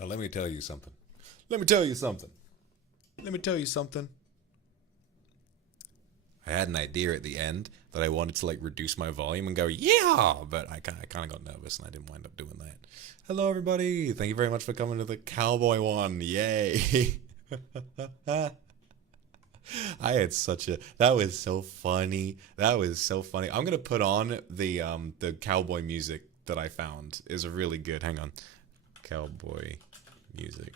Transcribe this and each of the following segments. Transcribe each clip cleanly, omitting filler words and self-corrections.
Now let me tell you something. Let me tell you something. Let me tell you something. I had an idea at the end that I wanted to like reduce my volume and go, yeah, but I kind of got nervous and I didn't wind up doing that. Hello, everybody. Thank you very much for coming to the cowboy one. Yay. I had such a, that was so funny. That was so funny. I'm going to put on the cowboy music that I found is a really good, hang on, cowboy music.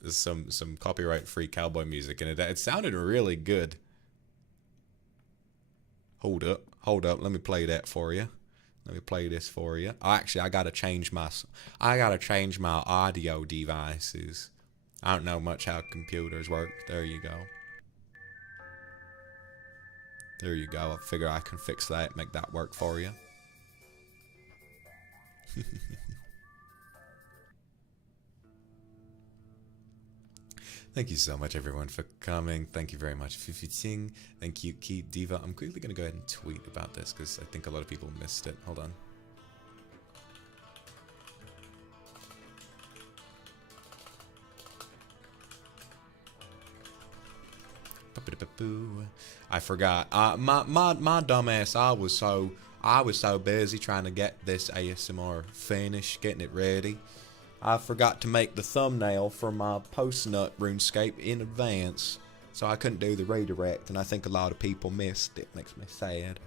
There's some copyright free cowboy music and it sounded really good. Hold up, let me play that for you. Let me play this for you. Oh, actually, I gotta change my audio devices. I don't know much how computers work. There you go. There you go. I figure I can fix that, make that work for you. Thank you so much, everyone, for coming. Thank you very much, Fifiting. Thank you, Keep Diva. I'm quickly going to go ahead and tweet about this because I think a lot of people missed it. Hold on. I forgot. My dumbass. I was so busy trying to get this ASMR finished, getting it ready. I forgot to make the thumbnail for my post-nut RuneScape in advance, so I couldn't do the redirect, and I think a lot of people missed it. Makes me sad.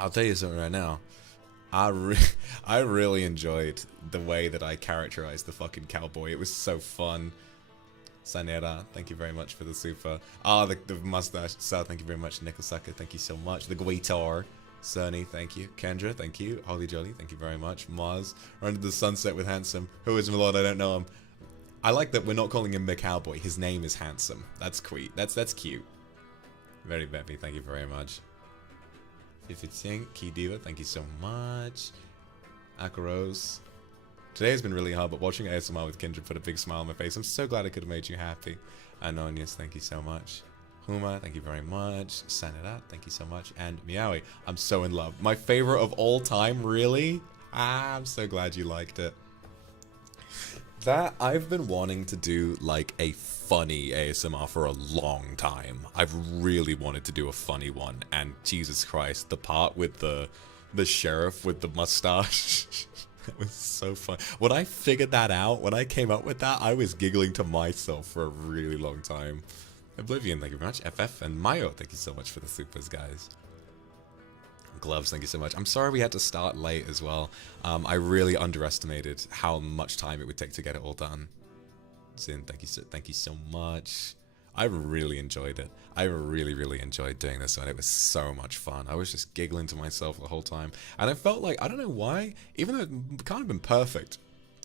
I'll tell you something right now. I really enjoyed the way that I characterized the fucking cowboy. It was so fun. Sanera, thank you very much for the super. Ah, the mustache. So, thank you very much. Nikolsaka, thank you so much. The guitar. Cerny, thank you. Kendra, thank you. Holly Jolly, thank you very much. Mars, Under the Sunset with Handsome. Who is Milord? I don't know him. I like that we're not calling him the cowboy. His name is Handsome. That's cute. That's cute. Very Beppy, thank you very much. Fifitsing, Key Diva, thank you so much. Akaros. Today has been really hard, but watching ASMR with Kindred put a big smile on my face. I'm so glad I could have made you happy. Anonius, thank you so much. Huma, thank you very much. Sanada, thank you so much. And Meowie, I'm so in love. My favorite of all time, really? I'm so glad you liked it. That, I've been wanting to do like a funny ASMR for a long time. I've really wanted to do a funny one, and Jesus Christ, the part with the sheriff with the mustache. It was so fun. When I figured that out, when I came up with that, I was giggling to myself for a really long time. Oblivion, thank you very much. FF and Mayo, thank you so much for the supers, guys. Gloves, thank you so much. I'm sorry we had to start late as well. I really underestimated how much time it would take to get it all done. Zin, thank you so much. I really enjoyed it. I really enjoyed doing this one. It was so much fun. I was just giggling to myself the whole time. And I felt like, I don't know why, even though it can't have been perfect,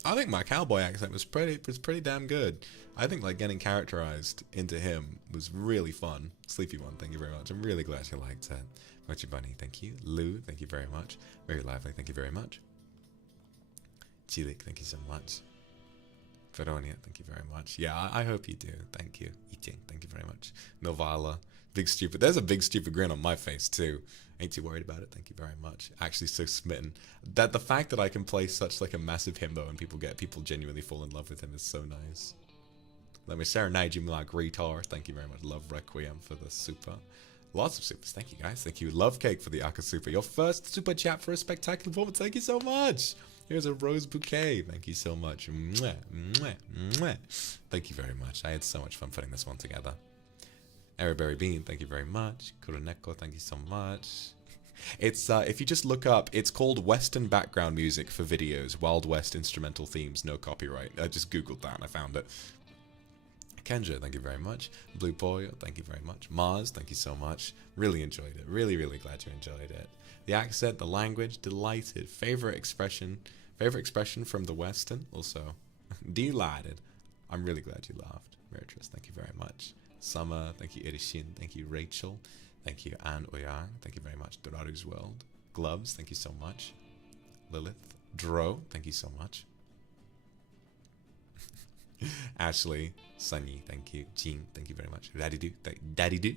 I think my cowboy accent was pretty damn good. I think like getting characterized into him was really fun. Sleepy one, thank you very much. I'm really glad you liked it. Mochi Bunny, thank you. Lou, thank you very much. Very lively, thank you very much. Chilik, thank you so much. Veronia, thank you very much. Yeah, I hope you do. Thank you. Eating, thank you very much. Novala, big stupid. There's a big stupid grin on my face too. Ain't too worried about it. Thank you very much. Actually, so smitten. That the fact that I can play such like a massive himbo and people genuinely fall in love with him is so nice. Let me serenade you like retard. Thank you very much. Love Requiem for the super. Lots of supers. Thank you guys. Thank you. Love Cake for the Aka super. Your first super chat for a spectacular performance. Thank you so much. Here's a rose bouquet. Thank you so much. Mwah, mwah, mwah. Thank you very much. I had so much fun putting this one together. Eriberry Bean, thank you very much. Kuroneko, thank you so much. It's if you just look up, it's called Western background music for videos. Wild West instrumental themes, no copyright. I just googled that and I found it. Kenja, thank you very much. Blue Boy, thank you very much. Mars, thank you so much. Really enjoyed it. Really glad you enjoyed it. The accent, the language, delighted. Favorite expression from the Western, also delighted. I'm really glad you laughed. Beatrice, thank you very much. Summer, thank you. Irishin, thank you. Rachel, thank you. Anne Oyang, thank you very much. Doraru's World. Gloves, thank you so much. Lilith, Dro, thank you so much. Ashley, Sunny, thank you. Jean, thank you very much. Daddy Do,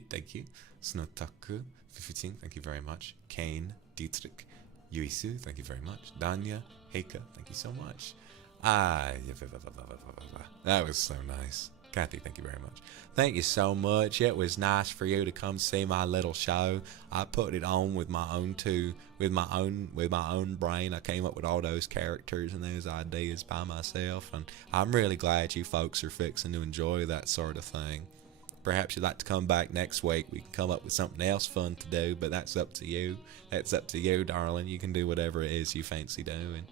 thank you. Snotaku, 15, thank you very much. Kane, Dietrich, Yuisu, thank you very much. Danya, Heika, thank you so much. That was so nice. Kathy, thank you very much. Thank you so much. It was nice for you to come see my little show. I put it on with my own brain. I came up with all those characters and those ideas by myself, and I'm really glad you folks are fixing to enjoy that sort of thing. Perhaps you'd like to come back next week. We can come up with something else fun to do, but that's up to you. That's up to you, darling. You can do whatever it is you fancy doing.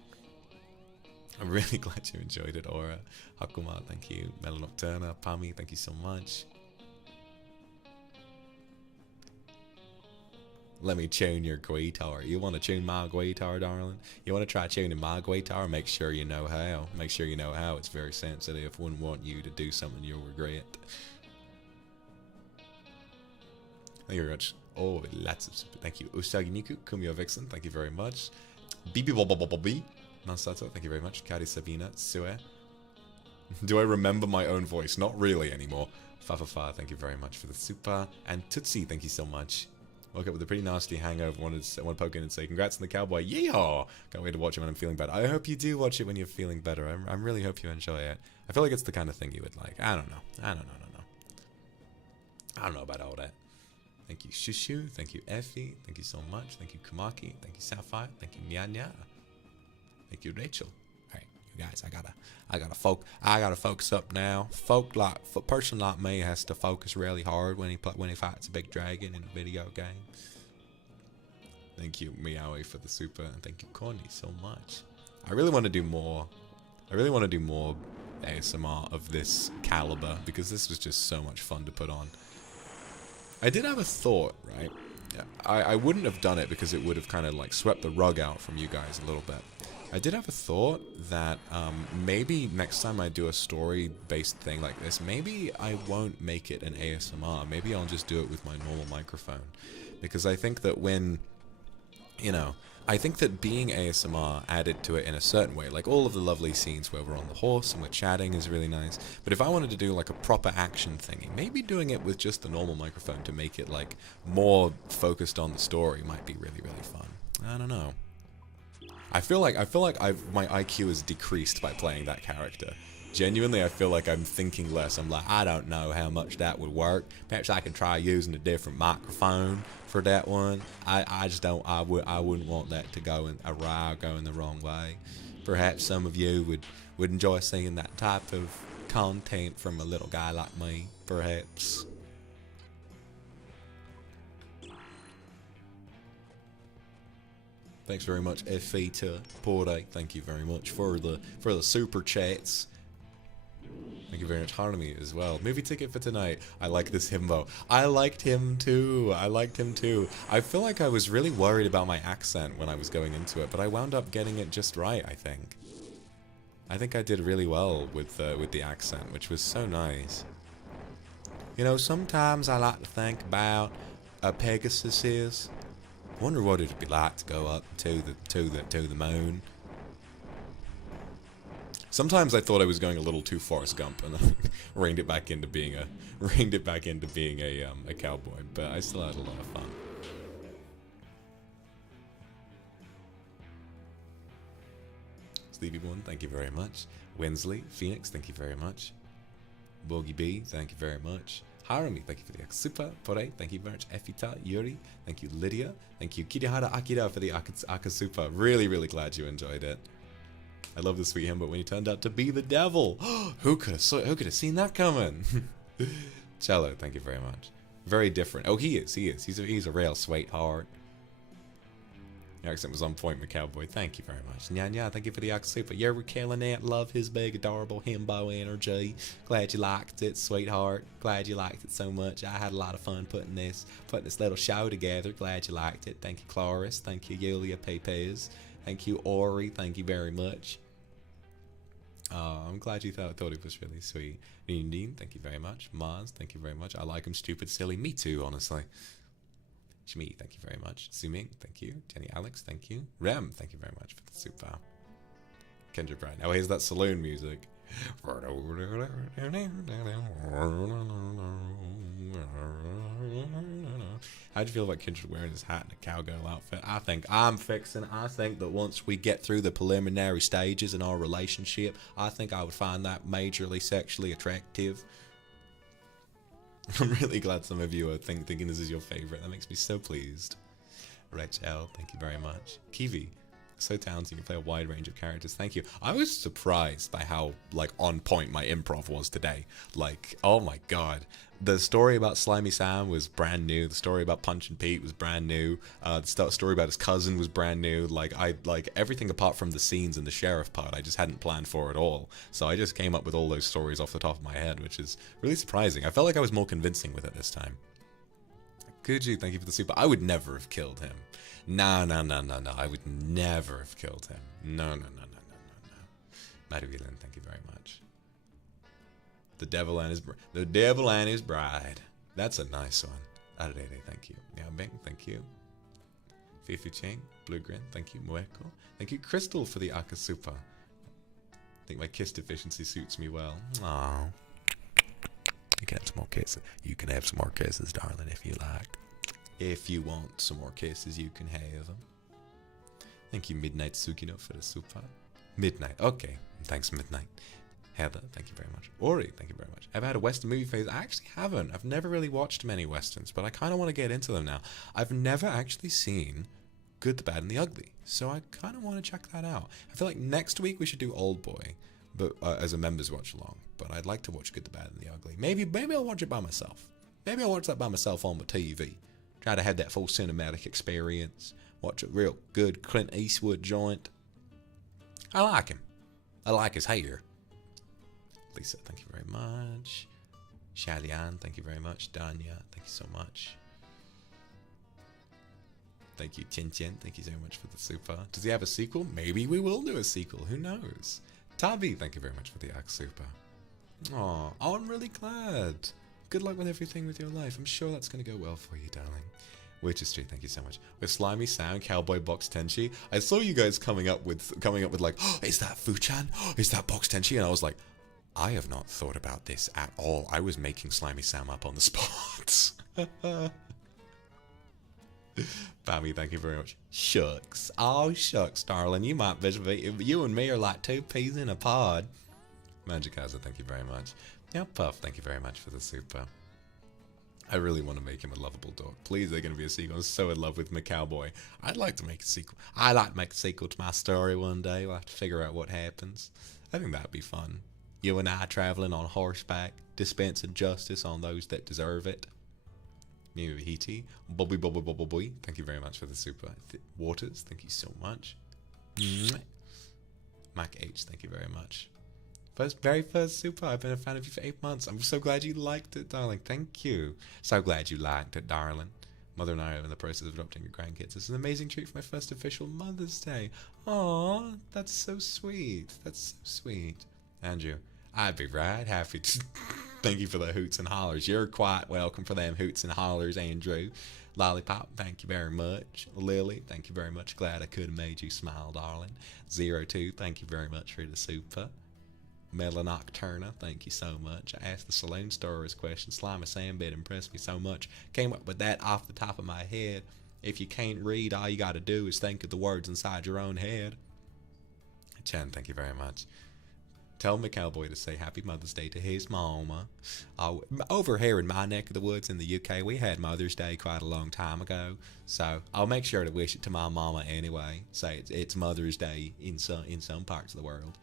I'm really glad you enjoyed it, Aura. Akuma, thank you. Melanocturna, Pami, thank you so much. Let me tune your guitar. You want to tune my guitar, darling? You want to try tuning my guitar? Make sure you know how. Make sure you know how. It's very sensitive. Wouldn't want you to do something you'll regret. Thank you very much. Oh, lots of super. Thank you. Usagi Niku, Kumio Vixen, thank you very much. Bibi Masato, thank you very much. Kari Sabina, Sue. Do I remember my own voice? Not really anymore. Fafafa, thank you very much for the super. And Tootsie, thank you so much. Woke up with a pretty nasty hangover. Wanted to poke in and say congrats on the cowboy. Yeehaw! Can't wait to watch it when I'm feeling better. I hope you do watch it when you're feeling better. I really hope you enjoy it. I feel like it's the kind of thing you would like. I don't know. I don't know about all that. Thank you, Shushu. Thank you, Effie. Thank you so much. Thank you, Kumaki. Thank you, Sapphire. Thank you, Nya. Thank you, Rachel. All right, you guys, I gotta focus up now. A person like me has to focus really hard when he fights a big dragon in a video game. Thank you, Meowie, for the super, and thank you, Connie, so much. I really want to do more ASMR of this caliber because this was just so much fun to put on. I did have a thought, right? I wouldn't have done it because it would have kind of like swept the rug out from you guys a little bit. I did have a thought that maybe next time I do a story-based thing like this, maybe I won't make it an ASMR. Maybe I'll just do it with my normal microphone. Because I think that I think that being ASMR added to it in a certain way, like all of the lovely scenes where we're on the horse and we're chatting is really nice. But if I wanted to do like a proper action thingy, maybe doing it with just the normal microphone to make it like more focused on the story might be really, really fun. I don't know. I feel like my IQ is decreased by playing that character. Genuinely, I feel like I'm thinking less. I'm like, I don't know how much that would work. Perhaps I can try using a different microphone for that one. I just don't. I wouldn't want that to go in the wrong way. Perhaps some of you would enjoy seeing that type of content from a little guy like me. Perhaps. Thanks very much, Efita Porde. Thank you very much for the super chats. Thank you very much, Harmony, as well. Movie ticket for tonight. I like this himbo. I liked him too. I feel like I was really worried about my accent when I was going into it, but I wound up getting it just right, I think. I think I did really well with the accent, which was so nice. You know, sometimes I like to think about a Pegasus is. Wonder what it'd be like to go up to the moon. Sometimes I thought I was going a little too Forrest Gump, and I reined it back into being a cowboy. But I still had a lot of fun. Stevie One, thank you very much. Wensley, Phoenix, thank you very much. Boogie B, thank you very much. Harami, thank you for the Akasupa. Pore, thank you very much. Efita, Yuri, thank you. Lydia, thank you. Kirihara Akira for the Akasupa. Really, really glad you enjoyed it. I love the sweet him, but when he turned out to be the devil, who could have seen that coming? Cello, thank you very much. Very different. Oh, he is. He's a real sweetheart. Your accent was on point with Cowboy. Thank you very much. Nya, thank you for the Akasupa. You're killing it. Love his big, adorable himbo energy. Glad you liked it, sweetheart. Glad you liked it so much. I had a lot of fun putting this little show together. Glad you liked it. Thank you, Cloris. Thank you, Yulia Pepes. Thank you, Ori. Thank you very much. I'm glad you thought it was really sweet. Nindine, thank you very much. Maz, thank you very much. I like him stupid, silly. Me too, honestly. Shmi, thank you very much. Suming, thank you. Jenny Alex, thank you. Rem, thank you very much for the super. Kendra Bryan. Oh, here's that saloon music. How'd you feel about Kindred wearing his hat and a cowgirl outfit? I think I'm fixing. I think that once we get through the preliminary stages in our relationship, I think I would find that majorly sexually attractive. I'm really glad some of you are thinking this is your favorite. That makes me so pleased. Rachel, thank you very much. Kiwi, so talented, you can play a wide range of characters. Thank you. I was surprised by how like on point my improv was today. Like, oh my god. The story about Slimy Sam was brand new. The story about Punch and Pete was brand new. The story about his cousin was brand new. Like everything apart from the scenes and the sheriff part, I just hadn't planned for at all. So I just came up with all those stories off the top of my head, which is really surprising. I felt like I was more convincing with it this time. Gucci, thank you for the super. I would never have killed him. No. I would never have killed him. No. Madeline, thank you very much. The Devil and His Bride. That's a nice one. Adede, thank you. Yao Bing, thank you. Fifi Ching, Blue Grin, thank you. Mueko, thank you. Crystal for the Akasupa. I think my kiss deficiency suits me well. Aww. You can have some more kisses. You can have some more kisses, darling, if you like. If you want some more kisses, you can have them. Thank you, Midnight Sukino, for the super. Midnight, okay. Thanks, Midnight. Heather, thank you very much. Ori, thank you very much. Have I had a Western movie phase? I actually haven't. I've never really watched many Westerns, but I kind of want to get into them now. I've never actually seen Good, the Bad, and the Ugly, so I kind of want to check that out. I feel like next week we should do Old Boy, but as a members watch along. But I'd like to watch Good, the Bad, and the Ugly. Maybe I'll watch it by myself. Maybe I'll watch that by myself on my TV. Try to have that full cinematic experience. Watch a real good Clint Eastwood joint. I like him. I like his hair. Lisa, thank you very much. Shalian, thank you very much. Danya, thank you so much. Thank you, Chin Chin. Thank you so much for the super. Does he have a sequel? Maybe we will do a sequel. Who knows? Tavi, thank you very much for the Axe super. Aw, oh, I'm really glad. Good luck with everything with your life. I'm sure that's going to go well for you, darling. Witcher Street, thank you so much. With Slimy Sam, Cowboy Box Tenchi, I saw you guys coming up with like, oh, is that Fuchan? Is that Box Tenchi? And I was like, I have not thought about this at all. I was making Slimy Sam up on the spot. Bammy, thank you very much. Shucks. Oh, shucks, darling. You might visit. You and me are like two peas in a pod. Magicaza, thank you very much. Now, Puff, thank you very much for the super. I really want to make him a lovable dog. Please, they're going to be a sequel. I'm so in love with my cowboy. I'd like to make a sequel. I'd like to make a sequel to my story one day. We'll have to figure out what happens. I think that'd be fun. You and I traveling on horseback, dispensing justice on those that deserve it. Miyuhiti, Bobby, thank you very much for the super. Waters, thank you so much. Mac H, thank you very much. Very first super, I've been a fan of you for 8 months. I'm so glad you liked it, darling. Thank you. So glad you liked it, darling. Mother and I are in the process of adopting your grandkids. It's an amazing treat for my first official Mother's Day. Aw, that's so sweet. That's so sweet. Andrew, I'd be right happy to... Thank you for the hoots and hollers. You're quite welcome for them hoots and hollers, Andrew. Lollipop, thank you very much. Lily, thank you very much. Glad I could have made you smile, darling. 02, thank you very much for the super. Melanocturna, thank you so much. I asked the Saloon Stories question. Slimy Sam bit impressed me so much. Came up with that off the top of my head. If you can't read, all you gotta do is think of the words inside your own head. Chen, thank you very much. Tell my cowboy to say Happy Mother's Day to his mama. Over here in my neck of the woods in the UK, we had Mother's Day quite a long time ago. So I'll make sure to wish it to my mama anyway. Say it's Mother's Day in some parts of the world.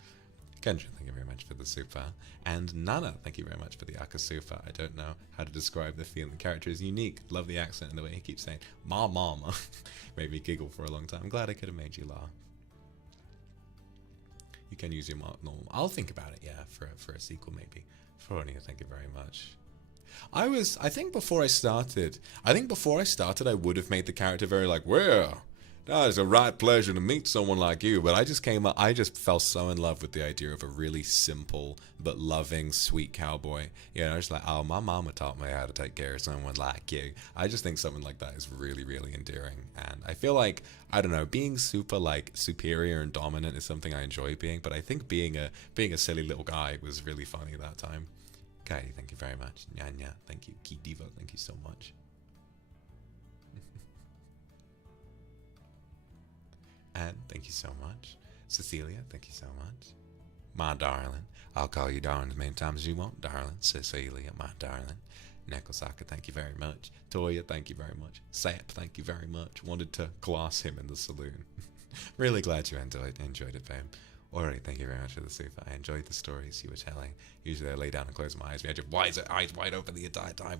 Kendra, thank you very much for the super. And Nana, thank you very much for the Akasupa. I don't know how to describe the feeling. The character is unique. Love the accent and the way he keeps saying, Ma mama. Made me giggle for a long time. I'm glad I could have made you laugh. You can use your normal. I'll think about it, yeah, for a sequel maybe. Fronia, thank you very much. I think before I started, I would have made the character very like, where Oh, it's a right pleasure to meet someone like you. But I just came up, I just fell so in love with the idea of a really simple but loving, sweet cowboy. You know, it's like, oh, my mama taught me how to take care of someone like you. I just think something like that is really, really endearing. And I feel like, I don't know, being super like superior and dominant is something I enjoy being. But I think being a silly little guy was really funny that time. Katie, thank you very much. Nyanya, thank you. Key Devo, thank you so much. And thank you so much. Cecilia, thank you so much. My darling. I'll call you darling as many times as you want, darling. Cecilia, my darling. Nekosaka, thank you very much. Toya, thank you very much. Sap, thank you very much. Wanted to gloss him in the saloon. Really glad you enjoyed it, babe. Ori, thank you very much for the super. I enjoyed the stories you were telling. Usually I lay down and close my eyes. We had your eyes wide open the entire time.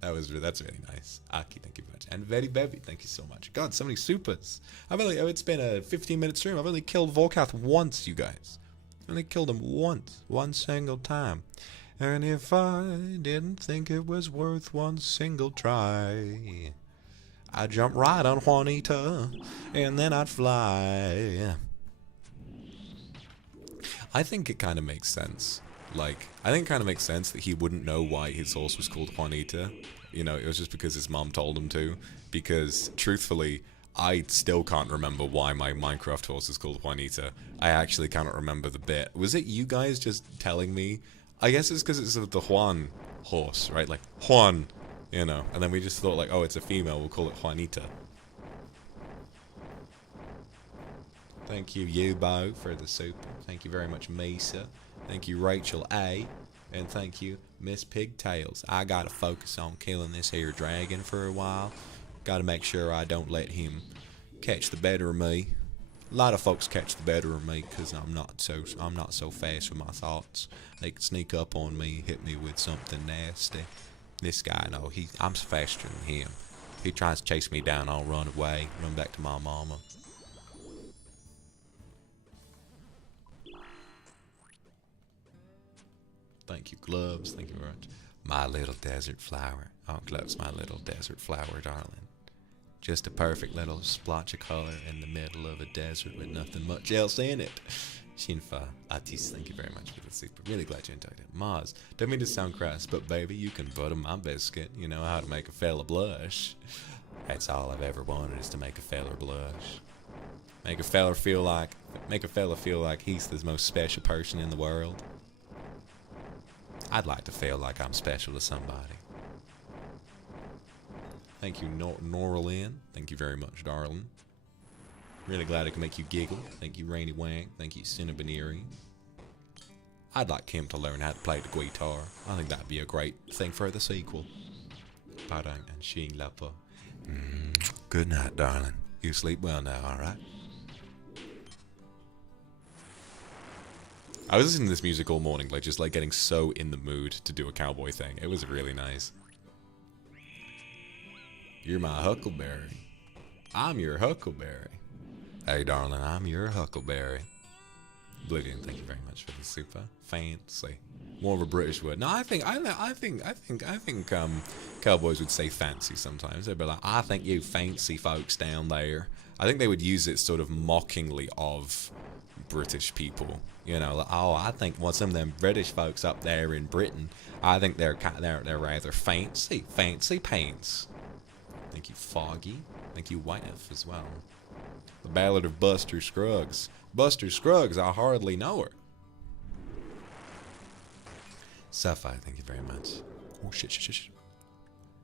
That's really nice. Aki, thank you very much. And Very Bevy, thank you so much. God, so many supers. It's been a 15-minute stream. I've only killed Volkath once, you guys. I've only killed him once. One single time. And if I didn't think it was worth one single try, I'd jump right on Juanita, and then I'd fly. I think it kind of makes sense. Like, I think it kind of makes sense that he wouldn't know why his horse was called Juanita. You know, it was just because his mom told him to. Because, truthfully, I still can't remember why my Minecraft horse is called Juanita. I actually cannot remember the bit. Was it you guys just telling me? I guess it's because it's the Juan horse, right? Like, Juan, you know. And then we just thought, like, oh, it's a female, we'll call it Juanita. Thank you, Yubo, for the soup. Thank you very much, Mesa. Thank you, Rachel A. And thank you, Miss Pigtails. I gotta focus on killing this here dragon for a while. Gotta make sure I don't let him catch the better of me. A lot of folks catch the better of me because I'm not so fast with my thoughts. They can sneak up on me, hit me with something nasty. This guy, no, I'm faster than him. If he tries to chase me down, I'll run away, run back to my mama. Thank you, Gloves. Thank you very much. My little desert flower. Oh, Gloves, my little desert flower, darling. Just a perfect little splotch of color in the middle of a desert with nothing much else in it. Shinfa, Atis, thank you very much for the super. Really glad you enjoyed it. Maz, don't mean to sound crass, but baby, you can butter my biscuit. You know how to make a fella blush. That's all I've ever wanted, is to make a fella blush. Make a fella feel like he's the most special person in the world. I'd like to feel like I'm special to somebody. Thank you, Noralyn. Thank you very much, darling. Really glad I can make you giggle. Thank you, Rainy Wang. Thank you, Cinnaboneri. I'd like him to learn how to play the guitar. I think that'd be a great thing for the sequel. Padang and Sheen Lapa. Good night, darling. You sleep well now, alright? I was listening to this music all morning, like just like getting so in the mood to do a cowboy thing. It was really nice. You're my huckleberry. I'm your huckleberry. Hey, darling, I'm your huckleberry. Oblivion, thank you very much for the super. Fancy. More of a British word. No, I think cowboys would say fancy sometimes. They'd be like, I think you fancy folks down there. I think they would use it sort of mockingly of British people. You know, like, oh, I think some of them British folks up there in Britain, I think they're rather fancy pants. Thank you, Foggy. Thank you, White F as well. The Ballad of Buster Scruggs. Buster Scruggs, I hardly know her. Sapphire, thank you very much. Oh, shit.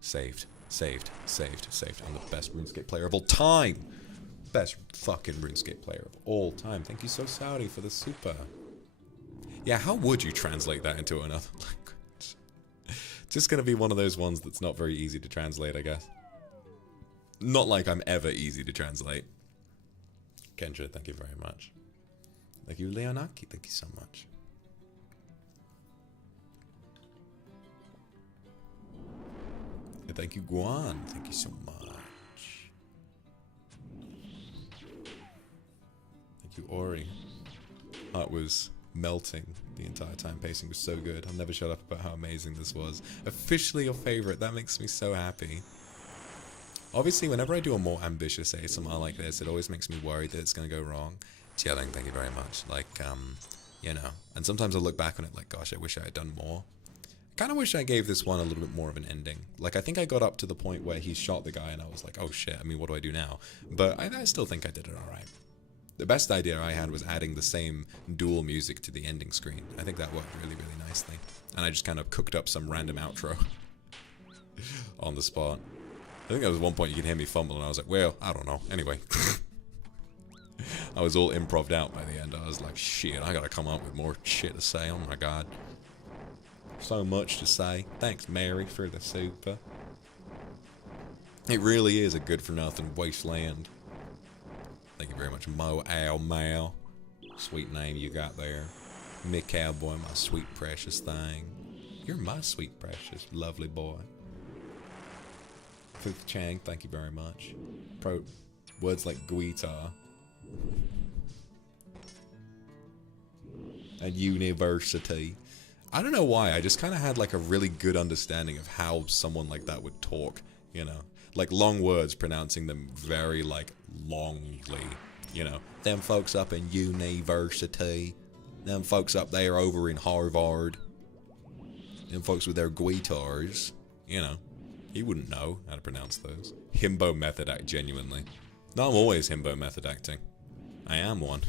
Saved. I'm the best RuneScape player of all time. Best fucking RuneScape player of all time. Thank you so, Saudi, for the super. Yeah, how would you translate that into another language? Just gonna be one of those ones that's not very easy to translate, I guess. Not like I'm ever easy to translate. Kendra, thank you very much. Thank you, Leonaki, thank you so much. And thank you, Guan, thank you so much. Thank you, Ori. Heart was melting the entire time. Pacing was so good. I'll never shut up about how amazing this was. Officially your favorite. That makes me so happy. Obviously, whenever I do a more ambitious ASMR like this, it always makes me worried that it's going to go wrong. Chilling, thank you very much. Like, you know, and sometimes I look back on it like, gosh, I wish I had done more. Kind of wish I gave this one a little bit more of an ending. Like, I think I got up to the point where he shot the guy and I was like, oh shit, I mean, what do I do now? But I still think I did it alright. The best idea I had was adding the same dual music to the ending screen. I think that worked really, really nicely. And I just kind of cooked up some random outro on the spot. I think there was one point you could hear me fumble and I was like, well, I don't know. Anyway. I was all improv'd out by the end. I was like, shit, I gotta come up with more shit to say. Oh my god. So much to say. Thanks, Mary, for the super. It really is a good-for-nothing wasteland. Thank you very much, Mo Ow Mao. Sweet name you got there. Mick Cowboy, my sweet precious thing. You're my sweet precious lovely boy. Fifth Chang, thank you very much. Words like guitar. And university. I don't know why, I just kind of had like a really good understanding of how someone like that would talk, you know? Like long words, pronouncing them very like longly, you know? Them folks up in university, them folks up there over in Harvard, them folks with their guitars, you know? He wouldn't know how to pronounce those. Himbo method act, genuinely. No, I'm always himbo method acting. I am one.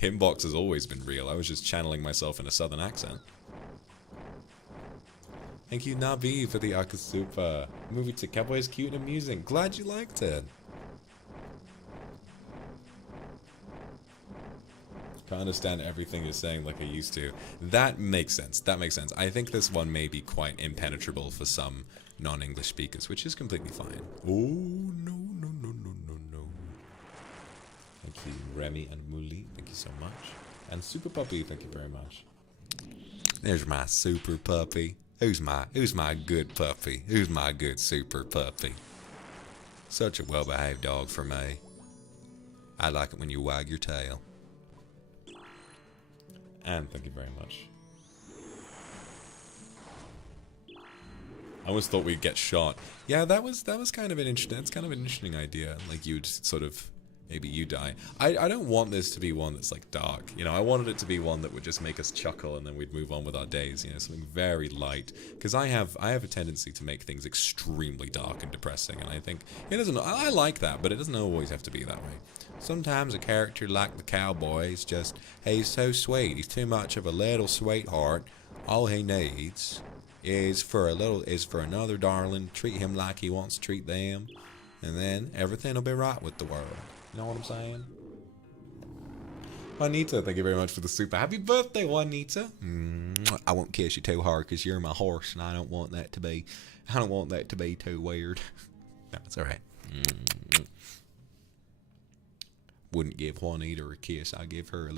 Himbox has always been real. I was just channeling myself in a southern accent. Thank you, Nabi, for the Akasupa. Movie to Cowboy is cute and amusing. Glad you liked it. Can't understand everything you're saying like I used to. That makes sense. That makes sense. I think this one may be quite impenetrable for some non-English speakers, which is completely fine. Oh, no, no, no, no, no, no. Thank you, Remy and Muli. Thank you so much. And Super Puppy, thank you very much. There's my Super Puppy. Who's my good puppy? Who's my good Super Puppy? Such a well-behaved dog for me. I like it when you wag your tail. And thank you very much. I always thought we'd get shot. Yeah, that was kind of an interesting. That's kind of an interesting idea. Like you'd sort of, maybe you die. I don't want this to be one that's like dark. You know, I wanted it to be one that would just make us chuckle and then we'd move on with our days. You know, something very light. Because I have a tendency to make things extremely dark and depressing, and I think it doesn't. I like that, but it doesn't always have to be that way. Sometimes a character like the cowboy is just, hey, he's so sweet. He's too much of a little sweetheart. All he needs is for another darling. Treat him like he wants to treat them, and then everything will be right with the world. You know what I'm saying? Juanita, thank you very much for the super. Happy birthday, Juanita. I won't kiss you too hard because you're my horse, and I don't want that to be too weird. No, it's all right. Wouldn't give Juanita a kiss. I gave her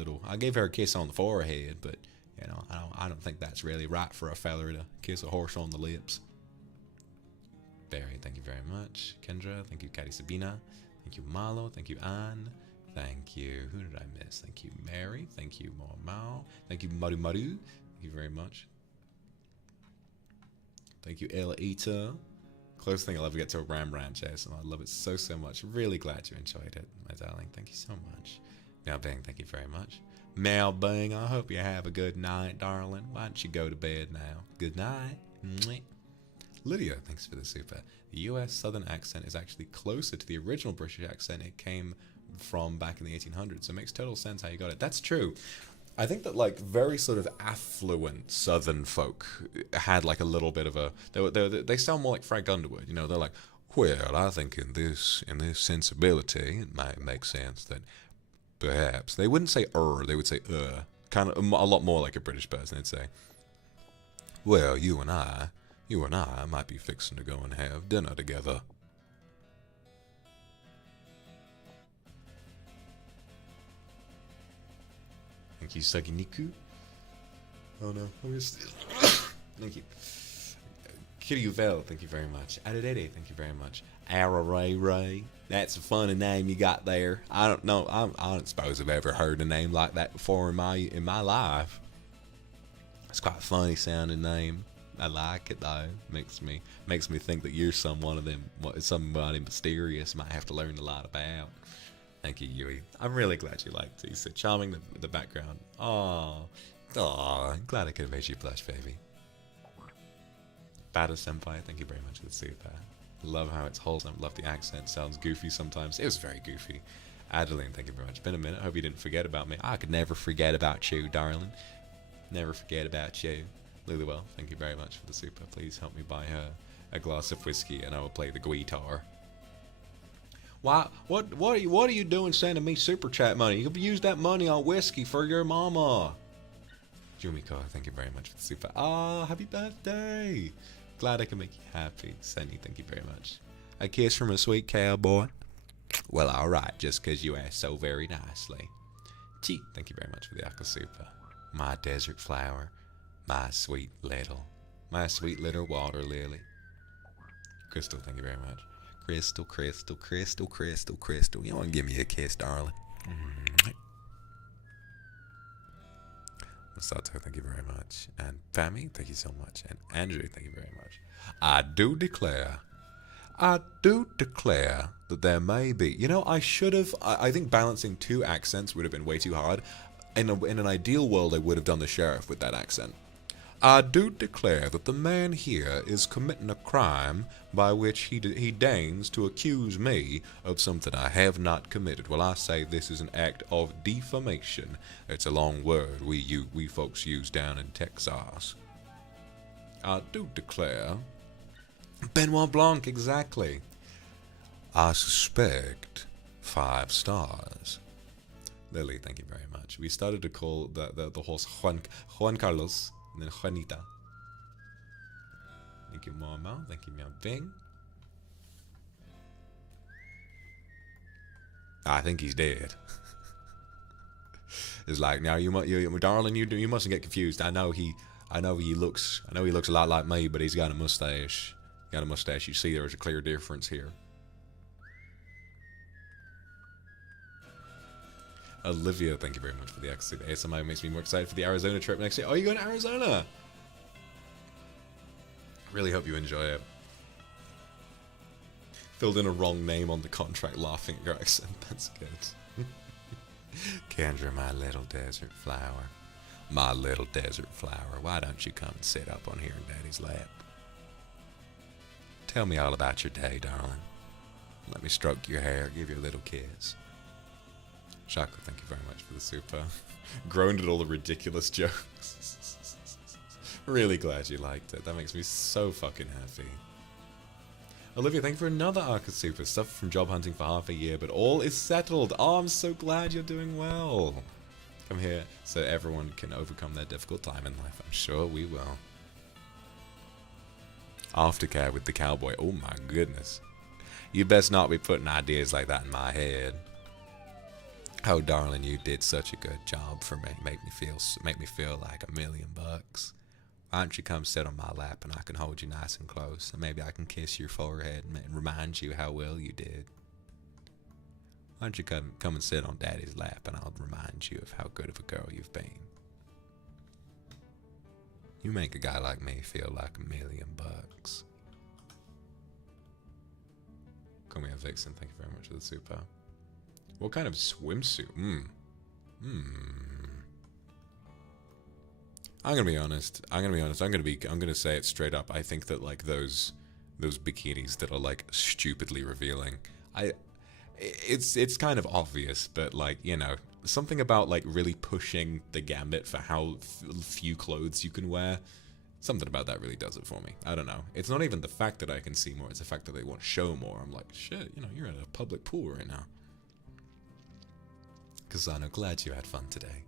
a kiss on the forehead, but you know, I don't think that's really right for a feller to kiss a horse on the lips. Barry, thank you very much. Kendra, thank you. Kari Sabina, thank you. Malo, thank you. Anne, thank you. Who did I miss? Thank you, Mary. Thank you, Mao. Thank you, Maru Maru. Thank you very much. Thank you, Ella Ita. Close thing I'll ever get to a Ram Ranch ASMR. I love it so much. Really glad you enjoyed it, my darling. Thank you so much. Mel Bing, thank you very much. Mel Bing, I hope you have a good night, darling. Why don't you go to bed now? Good night. Mwah. Lydia, thanks for the super. The US Southern accent is actually closer to the original British accent it came from back in the 1800s, so it makes total sense how you got it. That's true. I think that like very sort of affluent Southern folk had like a little bit of a they sound more like Frank Underwood, you know. They're like, well, I think in this sensibility, it might make sense that perhaps they wouldn't say they would say kind of a lot more like a British person. They'd say, well, you and I might be fixing to go and have dinner together. Thank you, Saginiku. Oh no, I'm just. Thank you. Kiryuvel, thank you very much. Adedede, thank you very much. Araray Ray, that's a funny name you got there. I don't know. I don't suppose I've ever heard a name like that before in my life. It's quite a funny sounding name. I like it though. Makes me think that you're somebody mysterious. Might have to learn a lot about. Thank you, Yui. I'm really glad you liked it. So charming the background. Oh, glad I could have made you blush, baby. Bada Senpai, thank you very much for the super. Love how it's wholesome. Love the accent. Sounds goofy sometimes. It was very goofy. Adeline, thank you very much. Been a minute. Hope you didn't forget about me. I could never forget about you, darling. Never forget about you. Luluel, thank you very much for the super. Please help me buy her a glass of whiskey and I will play the guitar. Why? What are you doing sending me super chat money? You could use that money on whiskey for your mama. Jumiko, thank you very much for the super. Ah, happy birthday. Glad I can make you happy. Senny, thank you very much. A kiss from a sweet cowboy. Well, alright, just because you asked so very nicely. Chi, thank you very much for the aqua super. My desert flower. My sweet little water lily. Crystal, thank you very much. Crystal. You want to give me a kiss, darling? Masato, thank you very much. And Fami, thank you so much. And Andrew, thank you very much. I do declare that there may be... You know, I should have... I think balancing 2 accents would have been way too hard. In an ideal world, I would have done the sheriff with that accent. I do declare that the man here is committing a crime by which he deigns to accuse me of something I have not committed. Well, I say this is an act of defamation. It's a long word we folks use down in Texas. I do declare... Benoit Blanc, exactly. I suspect 5 stars. Lily, thank you very much. We started to call the horse Juan Carlos. And then Juanita. Thank you, Mama. Thank you, Miao Bing. I think he's dead. It's like, now darling, you mustn't get confused. I know he looks a lot like me, but he's got a mustache. You see, there's a clear difference here. Olivia, thank you very much for the excellent ASMR. Makes me more excited for the Arizona trip next year. Oh, you going to Arizona? Really hope you enjoy it. Filled in a wrong name on the contract, laughing at your accent. That's good. Kendra, my little desert flower. My little desert flower. Why don't you come and sit up on here in Daddy's lap? Tell me all about your day, darling. Let me stroke your hair, give you a little kiss. Shako, thank you very much for the super. Groaned at all the ridiculous jokes. Really glad you liked it. That makes me so fucking happy. Olivia, thank you for another Arca super. Stuff from job hunting for half a year, but all is settled. Oh, I'm so glad you're doing well. Come here so everyone can overcome their difficult time in life. I'm sure we will. Aftercare with the cowboy. Oh my goodness. You best not be putting ideas like that in my head. Oh, darling, you did such a good job for me. Make me feel like $1 million. Why don't you come sit on my lap and I can hold you nice and close, and maybe I can kiss your forehead and remind you how well you did. Why don't you come and sit on Daddy's lap and I'll remind you of how good of a girl you've been. You make a guy like me feel like $1 million. Call me a vixen. Thank you very much for the super. What kind of swimsuit? I'm gonna be honest. I'm gonna say it straight up. I think that like those bikinis that are like stupidly revealing. It's kind of obvious, but like, you know, something about like really pushing the gambit for how few clothes you can wear. Something about that really does it for me. I don't know. It's not even the fact that I can see more. It's the fact that they want to show more. I'm like, shit, you know, you're in a public pool right now. Kasano, glad you had fun today.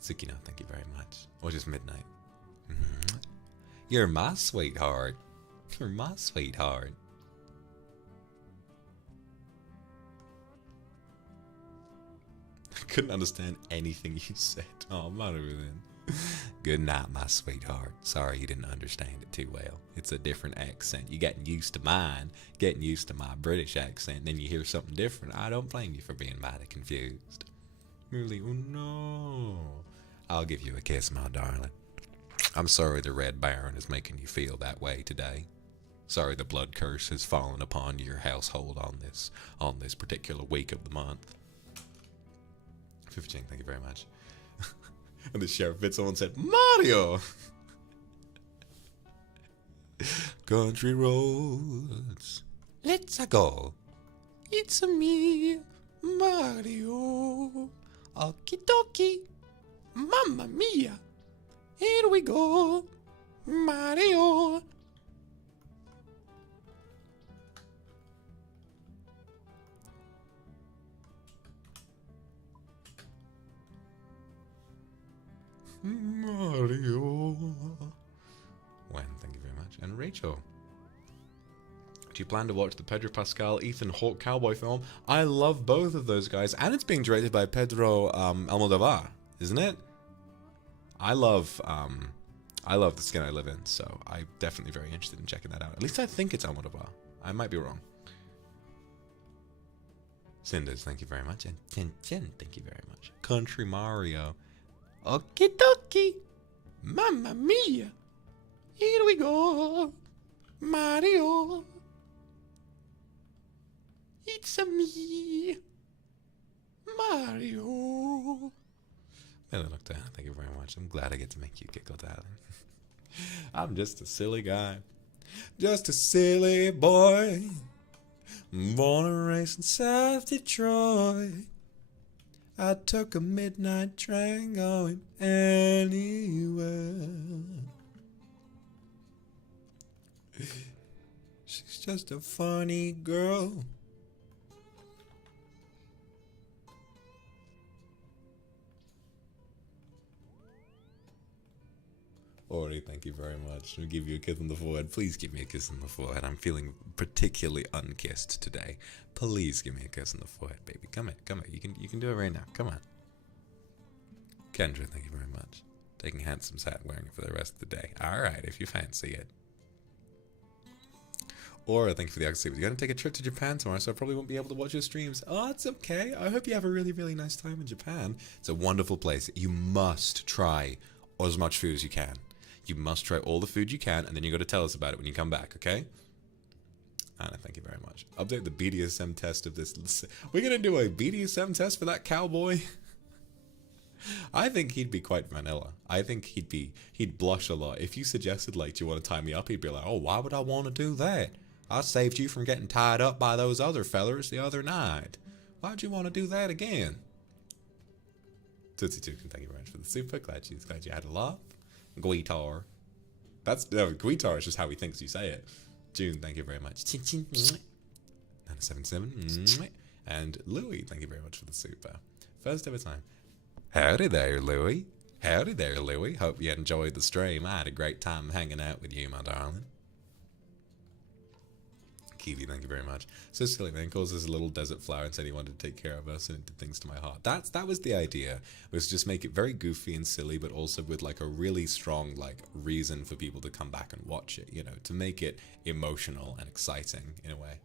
Tsukino, thank you very much. Or just midnight. You're my sweetheart. You're my sweetheart. I couldn't understand anything you said. Oh, Maruin. Good night, my sweetheart. Sorry you didn't understand it too well. It's a different accent. You're getting used to mine, getting used to my British accent, then you hear something different. I don't blame you for being mighty confused. Really? Oh no. I'll give you a kiss, my darling. I'm sorry the Red Baron is making you feel that way today. Sorry the blood curse has fallen upon your household on this particular week of the month. 15, thank you very much. And the sheriff bit someone said, Mario! Country roads, let's go. It's a me, Mario. Okie dokie, mamma mia. Here we go, Mario. Mario. When, thank you very much. And Rachel. Do you plan to watch the Pedro Pascal, Ethan Hawke cowboy film? I love both of those guys, and it's being directed by Pedro Almodovar, isn't it? I love The Skin I Live In, so I'm definitely very interested in checking that out. At least I think it's Almodovar. I might be wrong. Cinders, thank you very much. And Chen Chen, thank you very much. Country Mario. Okie dokie. Mamma mia. Here we go. Mario. It's a me. Mario. Hello, Doctor. Thank you very much. I'm glad I get to make you giggle, darling. I'm just a silly guy. Just a silly boy. Born and raised in South Detroit. I took a midnight train going anywhere. She's just a funny girl. Ori, thank you very much. I'll give you a kiss on the forehead. Please give me a kiss on the forehead. I'm feeling particularly unkissed today. Please give me a kiss on the forehead, baby. Come here, come here. You can do it right now. Come on. Kendra, thank you very much. Taking Handsome's hat, wearing it for the rest of the day. Alright, if you fancy it. Aura, thank you for the extra. You're going to take a trip to Japan tomorrow, so I probably won't be able to watch your streams. Oh, it's okay. I hope you have a really, really nice time in Japan. It's a wonderful place. You must try as much food as you can. You must try all the food you can, and then you got to tell us about it when you come back, okay? Anna, thank you very much. Update the BDSM test of this. We're going to do a BDSM test for that cowboy. I think he'd be quite vanilla. I think he'd blush a lot. If you suggested, like, do you want to tie me up? He'd be like, oh, why would I want to do that? I saved you from getting tied up by those other fellers the other night. Why'd you want to do that again? Tootsie Tootin, thank you very much for the super. Glad you had a laugh. Guitar. Guitar is just how he thinks you say it. June, thank you very much. Chin chin. 977. And Louie, thank you very much for the super. First ever time. Howdy there, Louie. Howdy there, Louie. Hope you enjoyed the stream. I had a great time hanging out with you, my darling. Kiwi, thank you very much. So silly, man. Calls us a little desert flower and said he wanted to take care of us, and it did things to my heart. That was the idea, was just make it very goofy and silly, but also with like a really strong like reason for people to come back and watch it, you know, to make it emotional and exciting in a way.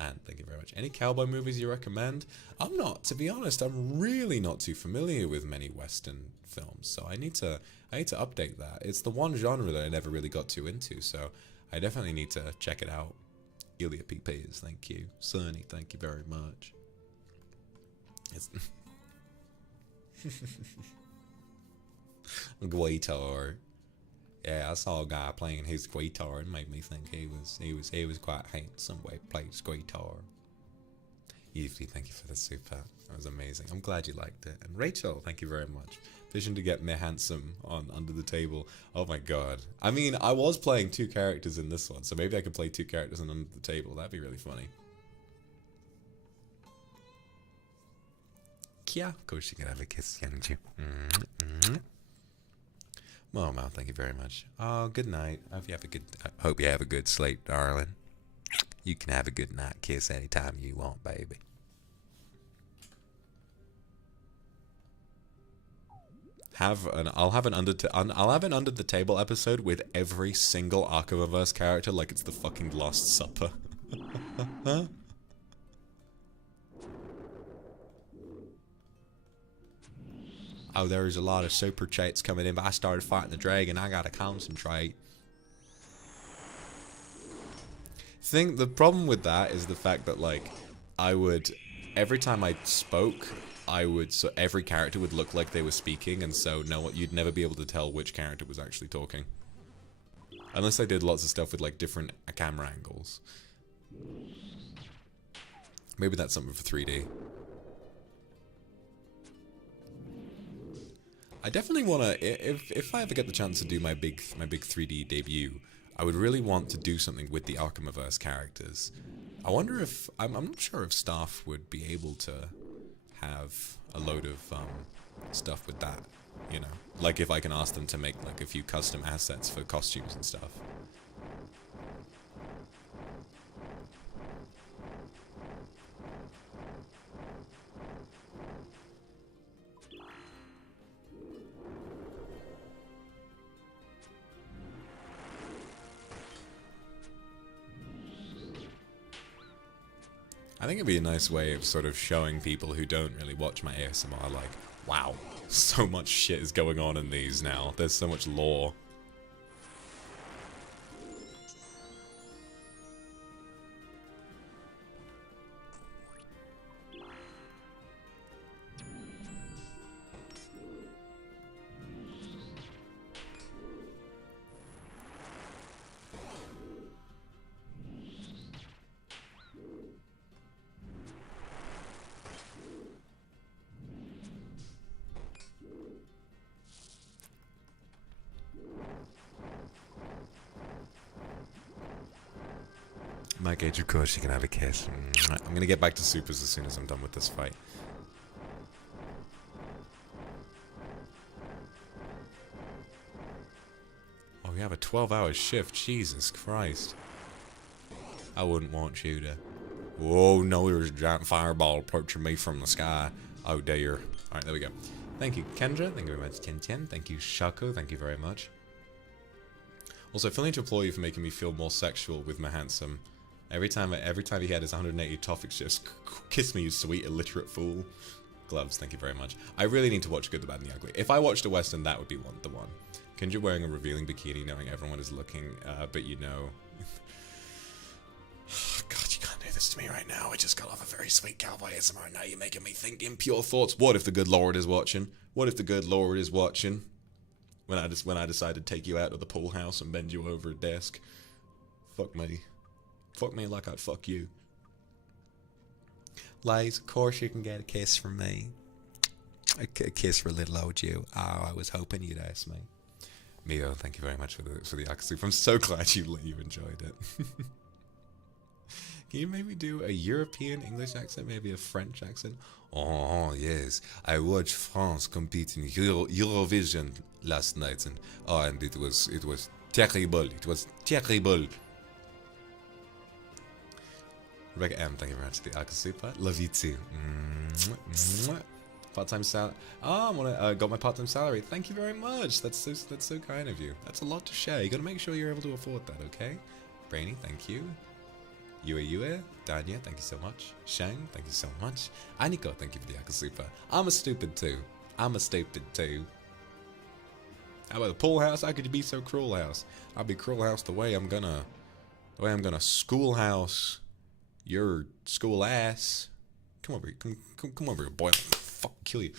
And thank you very much. Any cowboy movies you recommend? I'm not, to be honest, I'm really not too familiar with many Western films, so I need to update that. It's the one genre that I never really got too into, so I definitely need to check it out. Ilya PPs, thank you. Sunny, thank you very much. It's guitar. Yeah, I saw a guy playing his guitar and made me think he was quite handsome when he played his guitar. Yuffie, thank you for the super. That was amazing. I'm glad you liked it. And Rachel, thank you very much. Vision to get me handsome on Under the Table. Oh my god. I mean, I was playing 2 characters in this one, so maybe I could play 2 characters on Under the Table. That'd be really funny. Kia, of course you can have a kiss, can't you? Oh, Mal, thank you very much. Oh, good night. I hope you have a good sleep, darling. You can have a good night kiss anytime you want, baby. I'll have an under the table episode with every single Archiviverse character like it's the fucking Last Supper. Oh, there's a lot of super chats coming in, but I started fighting the dragon. I gotta concentrate. The problem with that is the fact that, like, I would, every time I spoke, so every character would look like they were speaking, and so you'd never be able to tell which character was actually talking. Unless I did lots of stuff with, like, different camera angles. Maybe that's something for 3D. I definitely want to, if I ever get the chance to do my big 3D debut, I would really want to do something with the Arkhamiverse characters. I wonder if, I'm not sure if staff would be able to have a load of stuff with that, you know? Like if I can ask them to make like a few custom assets for costumes and stuff. I think it'd be a nice way of sort of showing people who don't really watch my ASMR, like, wow, so much shit is going on in these now. There's so much lore. My gauge, of course, you can have a kiss. I'm gonna get back to supers as soon as I'm done with this fight. Oh, you have a 12-hour shift. Jesus Christ. I wouldn't want you to. Whoa, no, there's a giant fireball approaching me from the sky. Oh, dear. Alright, there we go. Thank you, Kendra. Thank you very much, Tien. Thank you, Shako. Thank you very much. Also, feeling to applaud you for making me feel more sexual with my handsome. Every time he had his 180 topics, just kiss me, you sweet illiterate fool. Gloves, thank you very much. I really need to watch Good, the Bad, and the Ugly. If I watched a Western, that would be the one. Kindred wearing a revealing bikini, knowing everyone is looking, but you know. God, you can't do this to me right now. I just got off a very sweet cowboy ASMR. Now you're making me think impure thoughts. What if the good Lord is watching? What if the good Lord is watching? When I decide to take you out of the pool house and bend you over a desk. Fuck me. Fuck me like I'd fuck you. Lies, of course you can get a kiss from me. A kiss for little old you. Oh, I was hoping you'd ask me. Mio, thank you very much for the Akasup. I'm so glad you enjoyed it. Can you maybe do a European English accent, maybe a French accent? Oh yes, I watched France compete in Eurovision last night, and it was terrible. It was terrible. Rebecca M, thank you very much for the Akasupa. Love you too. Part-time salary. Oh, I got my part-time salary. Thank you very much. That's so kind of you. That's a lot to share. You gotta make sure you're able to afford that, okay? Brainy, thank you. Yue, Danya, thank you so much. Shang, thank you so much. Aniko, thank you for the Akasupa. I'm a stupid too. How about the pool house? How could you be so cruel house? I'll be cruel house the way I'm gonna schoolhouse your school ass. Come over here. Come over here, boy. I'll fucking kill you.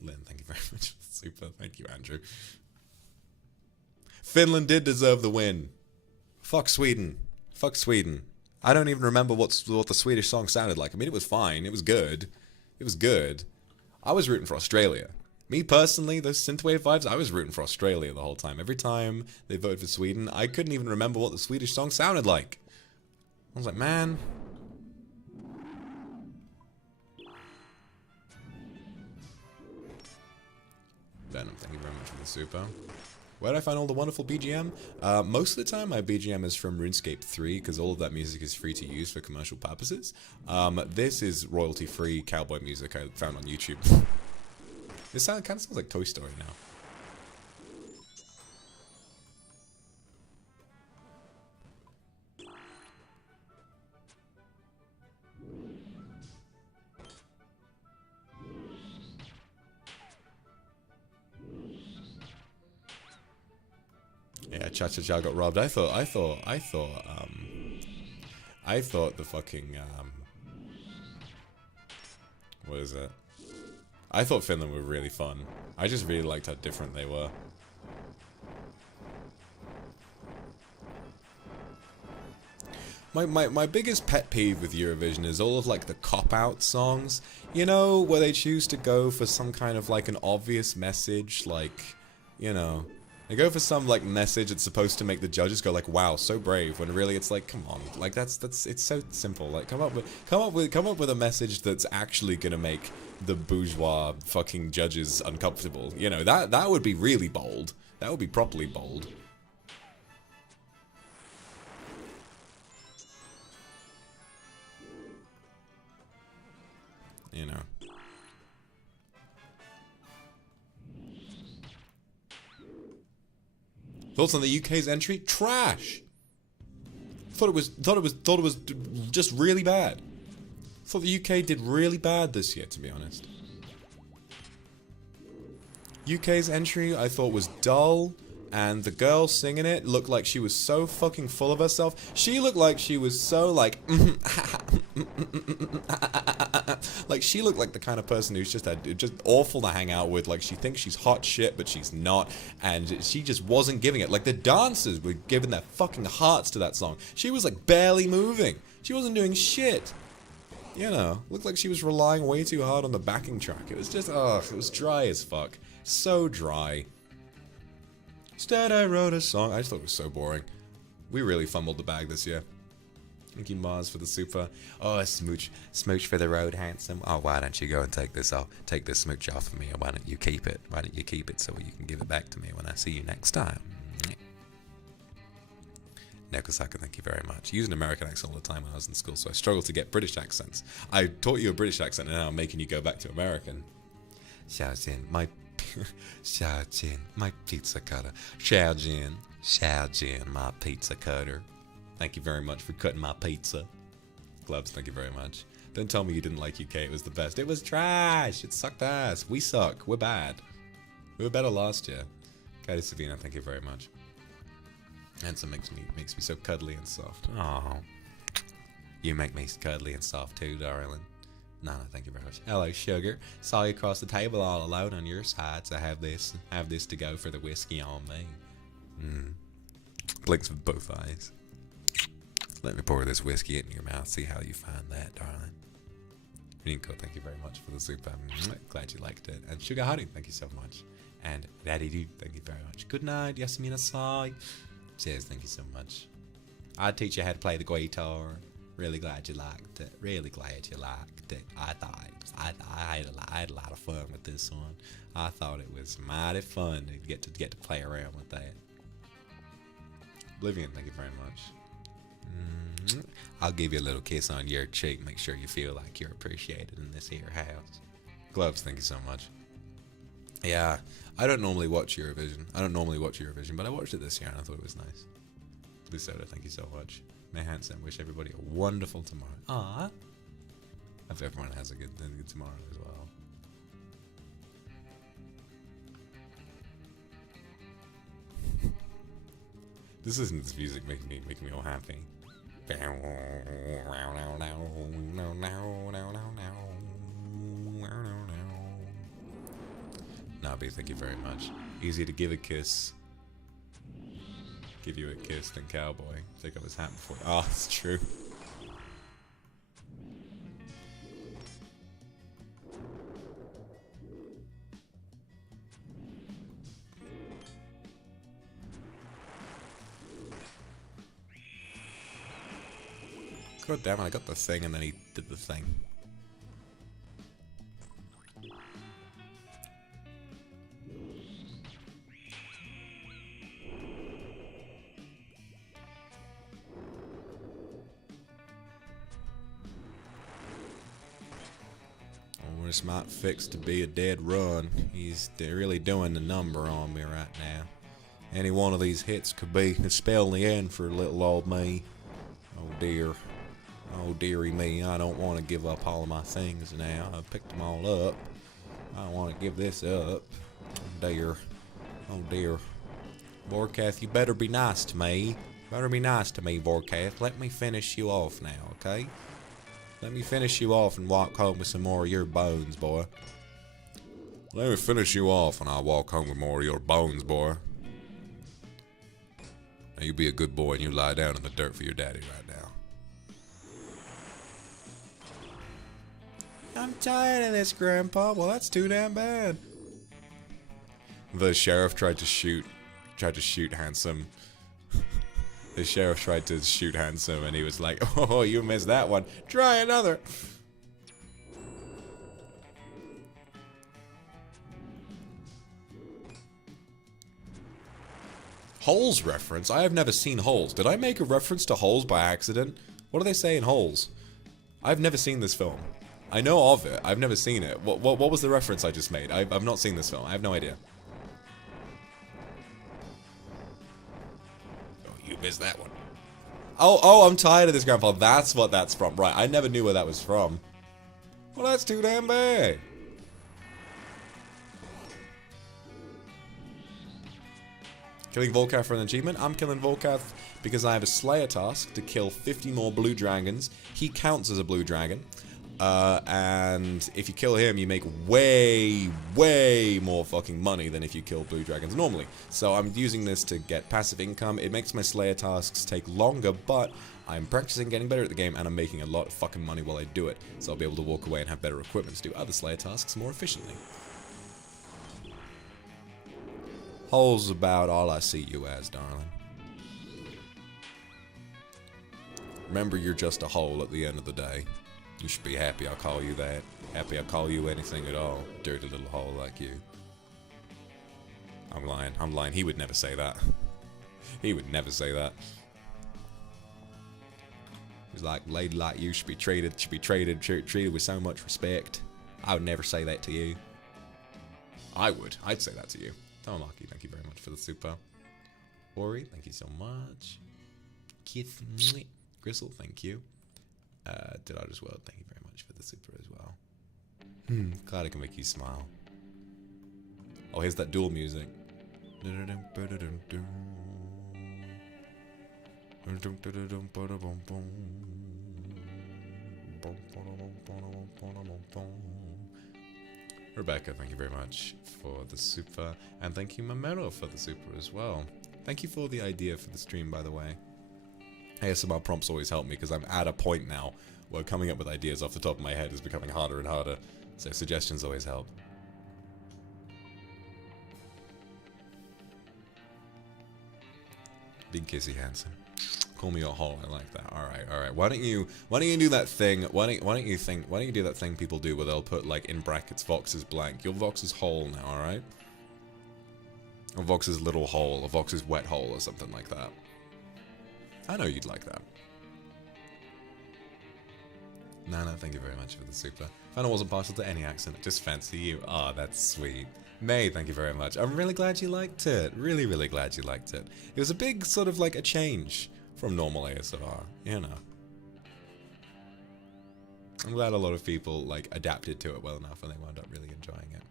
Lynn, thank you very much for the super. Thank you, Andrew. Finland did deserve the win. Fuck Sweden. Fuck Sweden. I don't even remember what the Swedish song sounded like. I mean, it was fine. It was good. It was good. I was rooting for Australia. Me personally, those synthwave vibes, I was rooting for Australia the whole time. Every time they voted for Sweden, I couldn't even remember what the Swedish song sounded like. I was like, man. Venom, thank you very much for the super. Where did I find all the wonderful BGM? Most of the time, my BGM is from RuneScape 3, because all of that music is free to use for commercial purposes. This is royalty-free cowboy music I found on YouTube. This kind of sounds like Toy Story now. Cha-cha-cha got robbed. I thought the fucking, what is it? I thought Finland were really fun. I just really liked how different they were. My biggest pet peeve with Eurovision is all of like the cop-out songs. You know, where they choose to go for some kind of like an obvious message, like, you know, they go for some like message that's supposed to make the judges go like, wow, so brave, when really it's like, come on, like it's so simple. Like come up with a message that's actually gonna make the bourgeois fucking judges uncomfortable. You know, that would be really bold. That would be properly bold. You know. Thoughts on the UK's entry? Trash. Thought it was just really bad. Thought the UK did really bad this year, to be honest. UK's entry I thought was dull, and the girl singing it looked like she was so fucking full of herself. She looked like she was so like like she looked like the kind of person who's just awful to hang out with. Like she thinks she's hot shit, but she's not, and she just wasn't giving it. Like the dancers were giving their fucking hearts to that song. She was like barely moving. She wasn't doing shit. You know, looked like she was relying way too hard on the backing track. It was just, ugh, it was dry as fuck. So dry. Instead, I wrote a song. I just thought it was so boring. We really fumbled the bag this year. Thank you, Mars, for the super. Oh, smooch for the road, handsome. Oh, why don't you go and take this off? Take this smooch off of me, or why don't you keep it? Why don't you keep it so you can give it back to me when I see you next time? Nekosaka, thank you very much. I used an American accent all the time when I was in school, so I struggled to get British accents. I taught you a British accent, and now I'm making you go back to American. Xiaojin, my pizza cutter. Xiaojin, my pizza cutter. Thank you very much for cutting my pizza. Gloves, thank you very much. Don't tell me you didn't like UK, it was the best. It was trash, it sucked ass. We suck, we're bad. We were better last year. Katie Savina, thank you very much. Handsome makes me so cuddly and soft. Oh, you make me cuddly and soft too, darling. No, thank you very much. Hello, sugar. Saw you across the table all alone on your side, so have this to go for the whiskey on me. Blinks with both eyes. Let me pour this whiskey in your mouth. See how you find that, darling. Rinko, thank you very much for the super. Glad you liked it. And Sugar Honey, thank you so much. And Daddy Doo, thank you very much. Good night, Yasmina Sai. Cheers, thank you so much. I'd teach you how to play the guitar. Really glad you liked it. Really glad you liked it. I had a lot of fun with this one. I thought it was mighty fun to get to play around with that. Oblivion, thank you very much. I'll give you a little kiss on your cheek. Make sure you feel like you're appreciated in this here house. Gloves, thank you so much. Yeah, I don't normally watch Eurovision. But I watched it this year and I thought it was nice. Blue Soda, thank you so much. May Hansen, wish everybody a wonderful tomorrow. Aww. I hope everyone has a good tomorrow as well. This music making me all happy. Nabi, thank you very much. Easier to give a kiss. Give you a kiss than Cowboy. Take off his hat before. Oh, it's true. God damn it, I got the thing and then he did the thing. This might fix to be a dead run. He's really doing the number on me right now. Any one of these hits could be a spell in the end for little old me. Oh dear. Oh dearie me. I don't want to give up all of my things now. I've picked them all up. I don't want to give this up. Oh dear. Oh dear. Vorkath, you better be nice to me. Better be nice to me, Vorkath. Let me finish you off now, okay? Let me finish you off and walk home with some more of your bones, boy. Let me finish you off and I'll walk home with more of your bones, boy. Now you be a good boy and you lie down in the dirt for your daddy right now. I'm tired of this, Grandpa. Well, that's too damn bad. The sheriff tried to shoot Handsome. The sheriff tried to shoot Handsome and he was like, oh, you missed that one. Try another. Holes reference? I have never seen Holes. Did I make a reference to Holes by accident? What do they say in Holes? I've never seen this film. I know of it. I've never seen it. What was the reference I just made? I've not seen this film. I have no idea. Oh, you missed that one. Oh, I'm tired of this, Grandpa. That's what that's from. Right, I never knew where that was from. Well, that's too damn bad. Killing Volkath for an achievement? I'm killing Volkath because I have a Slayer task to kill 50 more blue dragons. He counts as a blue dragon. And if you kill him, you make way more fucking money than if you kill blue dragons normally. So I'm using this to get passive income. It makes my Slayer tasks take longer, but I'm practicing getting better at the game and I'm making a lot of fucking money while I do it. So I'll be able to walk away and have better equipment to do other Slayer tasks more efficiently. Hole's about all I see you as, darling. Remember, you're just a hole at the end of the day. You should be happy I'll call you that. Happy I'll call you anything at all. Dirty little hole like you. I'm lying. I'm lying. He would never say that. He would never say that. He's like, lady like you should be treated with so much respect. I would never say that to you. I would. I'd say that to you. Tomaki, thank you very much for the super. Ori, thank you so much. Keith, Gristle, thank you. Did I just world, thank you very much for the super as well. Glad I can make you smile. Oh, here's that dual music. Rebecca, thank you very much for the super, and thank you Mamero for the super as well. Thank you for the idea for the stream, by the way. ASMR prompts always help me because I'm at a point now where coming up with ideas off the top of my head is becoming harder and harder, so suggestions always help. Big kissy Handsome. Call me a hole. I like that. All right. Why don't you do that thing? Why don't you do that thing people do where they'll put like in brackets Vox is blank. Your Vox is whole now. All right. Or Vox is little hole. Or Vox is wet hole or something like that. I know you'd like that. Nana, thank you very much for the super. Found I wasn't partial to any accent. I just fancy you. Ah, that's sweet. May, thank you very much. I'm really glad you liked it. Really glad you liked it. It was a big sort of like a change from normal ASMR, you know. I'm glad a lot of people like adapted to it well enough and they wound up really enjoying it.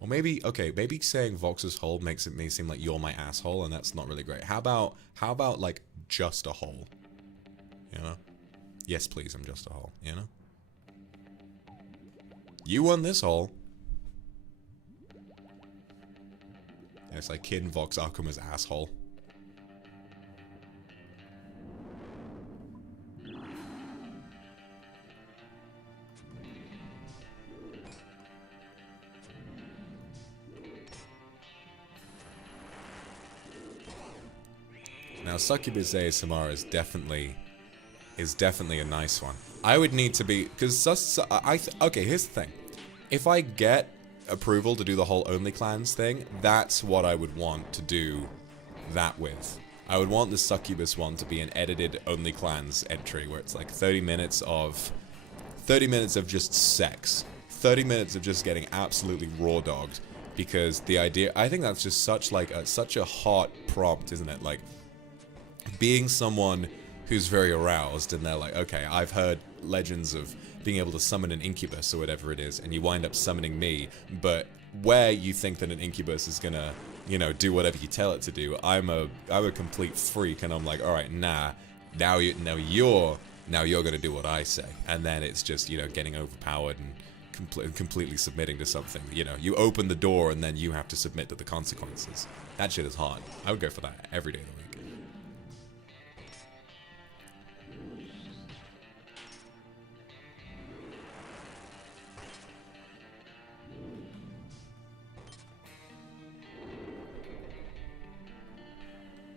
Or maybe, okay, maybe saying Vox's hole makes it seem like you're my asshole and that's not really great. How about like just a hole? You know? Yes, please, I'm just a hole, you know? You won this hole. And it's like Kid Vox Akuma's asshole. Now, Succubus ASMR is definitely a nice one. I would need to be, because okay, here's the thing. If I get approval to do the whole only clans thing, that's what I would want to do that with. I would want the Succubus one to be an edited only clans entry where it's like 30 minutes of just sex. 30 minutes of just getting absolutely raw dogged, because the idea, I think that's just such like such a hot prompt, isn't it? Like being someone who's very aroused and they're like, okay, I've heard legends of being able to summon an incubus or whatever it is, and you wind up summoning me, but where you think that an incubus is gonna, you know, do whatever you tell it to do, I'm a complete freak, and I'm like, all right, nah, now you're gonna do what I say, and then it's just, you know, getting overpowered and completely submitting to something. You know, you open the door and then you have to submit to the consequences. That shit is hard. I would go for that every day of the week.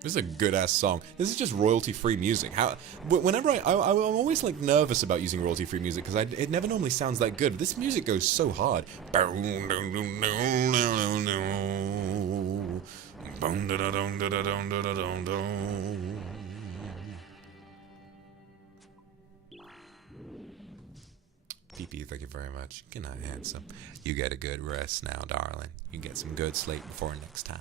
This is a good-ass song. This is just royalty-free music. Whenever I'm always like nervous about using royalty-free music because it never normally sounds that good. This music goes so hard. PP, thank you very much. Good night, handsome. You get a good rest now, darling. You get some good sleep before next time.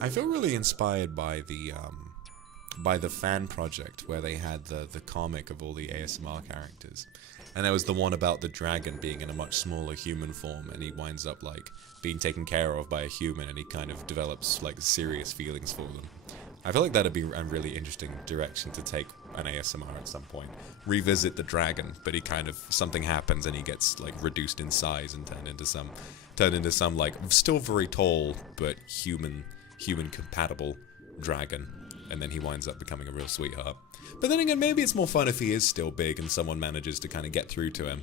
I feel really inspired by the fan project where they had the comic of all the ASMR characters, and there was the one about the dragon being in a much smaller human form, and he winds up like being taken care of by a human, and he kind of develops like serious feelings for them. I feel like that'd be a really interesting direction to take an ASMR at some point. Revisit the dragon, but he kind of, something happens and he gets like reduced in size and turned into some like still very tall but human compatible dragon, and then he winds up becoming a real sweetheart. But then again, maybe it's more fun if he is still big and someone manages to kind of get through to him.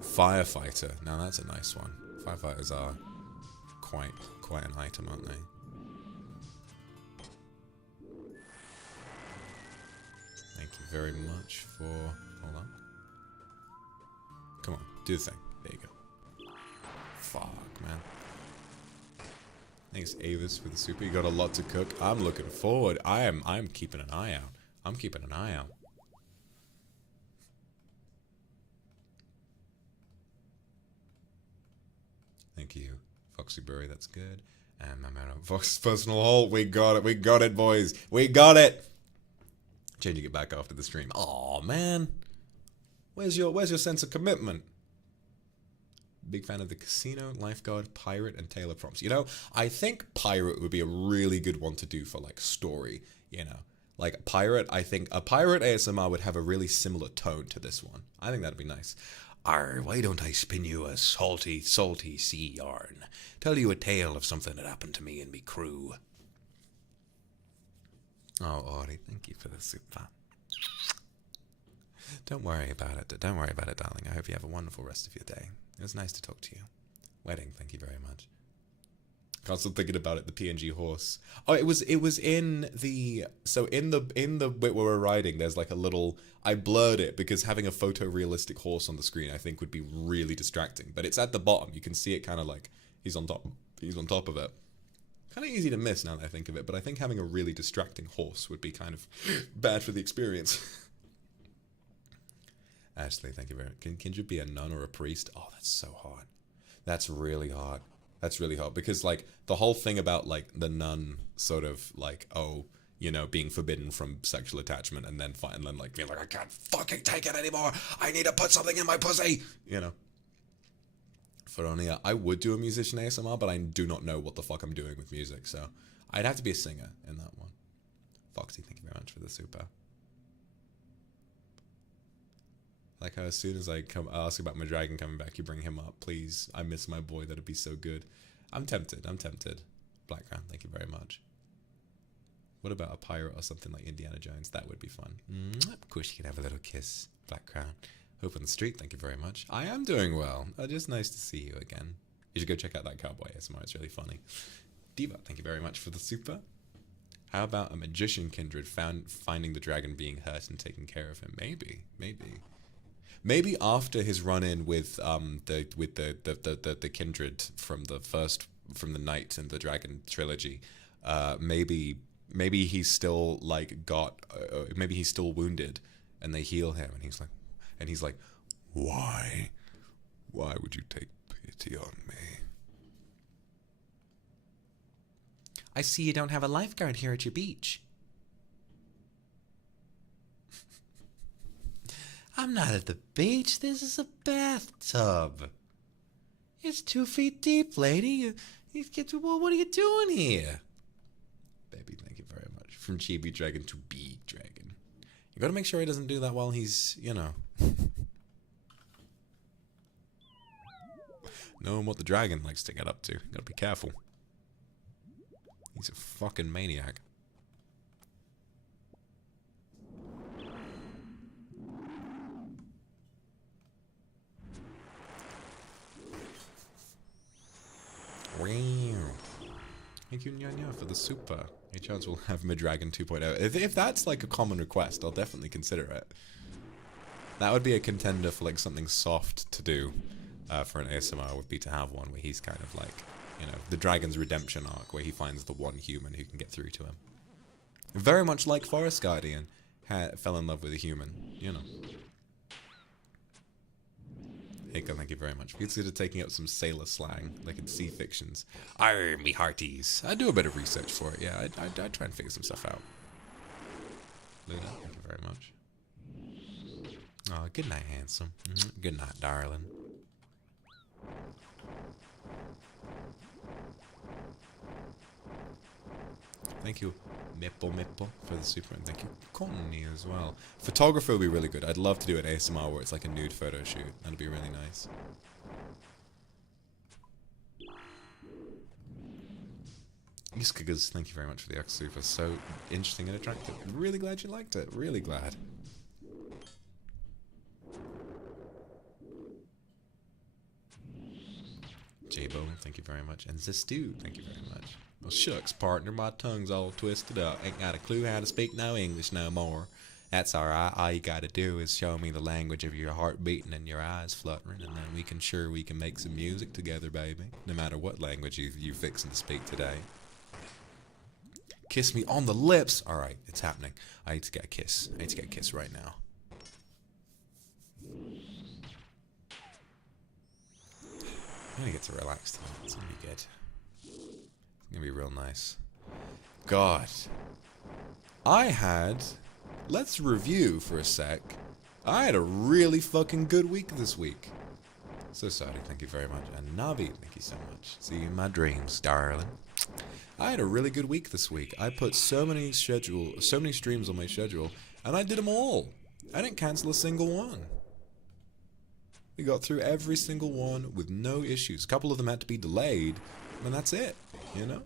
Firefighter, now that's a nice one. Firefighters are quite an item, aren't they? Thank you very much for... hold on. Come on, do the thing. There you go. Fuck, man. Thanks, Avis, for the super. You got a lot to cook. I'm looking forward. I'm keeping an eye out. I'm keeping an eye out. Thank you, Foxy Burry. That's good. And my man, Fox personal haul. We got it. We got it, boys. We got it. Changing it back after the stream. Oh man, where's your sense of commitment? Big fan of the casino, lifeguard, pirate, and tailor prompts. You know, I think pirate would be a really good one to do for like story. You know, like pirate. I think a pirate ASMR would have a really similar tone to this one. I think that'd be nice. Arr, why don't I spin you a salty sea yarn? Tell you a tale of something that happened to me and me crew. Oh, Ori, thank you for the super. Don't worry about it. Don't worry about it, darling. I hope you have a wonderful rest of your day. It was nice to talk to you. Wedding, thank you very much. Can't stop thinking about it. The PNG horse. Oh, it was in the bit where we're riding. There's like a little. I blurred it because having a photorealistic horse on the screen, I think, would be really distracting. But it's at the bottom. You can see it kind of like he's on top. He's on top of it. Kind of easy to miss now that I think of it. But I think having a really distracting horse would be kind of bad for the experience. Ashley, thank you very much. Can Kindred be a nun or a priest? Oh, that's so hard. That's really hard. That's really hard because like the whole thing about like the nun sort of like, oh, you know, being forbidden from sexual attachment and then finally like being like, I can't fucking take it anymore. I need to put something in my pussy. You know. Feronia, I would do a musician ASMR, but I do not know what the fuck I'm doing with music, so I'd have to be a singer in that one. Foxy, thank you very much for the super. Like how as soon as I ask about my dragon coming back, you bring him up, please. I miss my boy. That'd be so good. I'm tempted. I'm tempted. Blackground, thank you very much. What about a pirate or something like Indiana Jones? That would be fun. Of course, you can have a little kiss. Blackground. Hope on the street. Thank you very much. I am doing well. Just nice to see you again. You should go check out that cowboy ASMR. It's really funny. Diva, thank you very much for the super. How about a magician Kindred finding the dragon being hurt and taking care of him? Maybe. Maybe after his run-in with the Kindred from the Knight and the Dragon trilogy, maybe he's still like maybe he's still wounded, and they heal him, and he's like, why would you take pity on me? I see you don't have a lifeguard here at your beach. I'm not at the beach. This is a bathtub. It's 2 feet deep, lady. Well, what are you doing here? Baby, thank you very much. From Chibi Dragon to Bee Dragon. You gotta make sure he doesn't do that while he's, you know. Knowing what the dragon likes to get up to. You gotta be careful. He's a fucking maniac. Wow. Thank you, Nyanya, for the super. A chance we'll have Mid-Dragon 2.0. If that's like a common request, I'll definitely consider it. That would be a contender for like something soft to do for an ASMR, would be to have one where he's kind of like, you know, the dragon's redemption arc, where he finds the one human who can get through to him. Very much like Forest Guardian fell in love with a human, you know. Hika, thank you very much. Consider taking up some sailor slang, like in sea fictions. Arr, me hearties. I do a bit of research for it, yeah. I try and figure some stuff out. Luna, thank you very much. Oh, good night, handsome. Good night, darling. Thank you, Mipple, for the super, and thank you, Courtney, as well. Photography would be really good. I'd love to do an ASMR where it's like a nude photo shoot. That'd be really nice. Yuskagas, thank you very much for the X Super. So interesting and attractive. Really glad you liked it. Really glad. J-Bone, thank you very much. And Zestu, thank you very much. Well, shucks, partner, my tongue's all twisted up. Ain't got a clue how to speak no English no more. That's alright. All you gotta do is show me the language of your heart beating and your eyes fluttering, and then we can make some music together, baby. No matter what language you fixing to speak today. Kiss me on the lips. Alright, it's happening. I need to get a kiss. I need to get a kiss right now. I'm gonna get to relax tonight. It's gonna be good. It's gonna be real nice. God. Let's review for a sec. I had a really fucking good week this week. So sorry, thank you very much. And Nabi, thank you so much. See you in my dreams, darling. I had a really good week this week. I put so many streams on my schedule, and I did them all. I didn't cancel a single one. We got through every single one with no issues. A couple of them had to be delayed, and that's it, you know?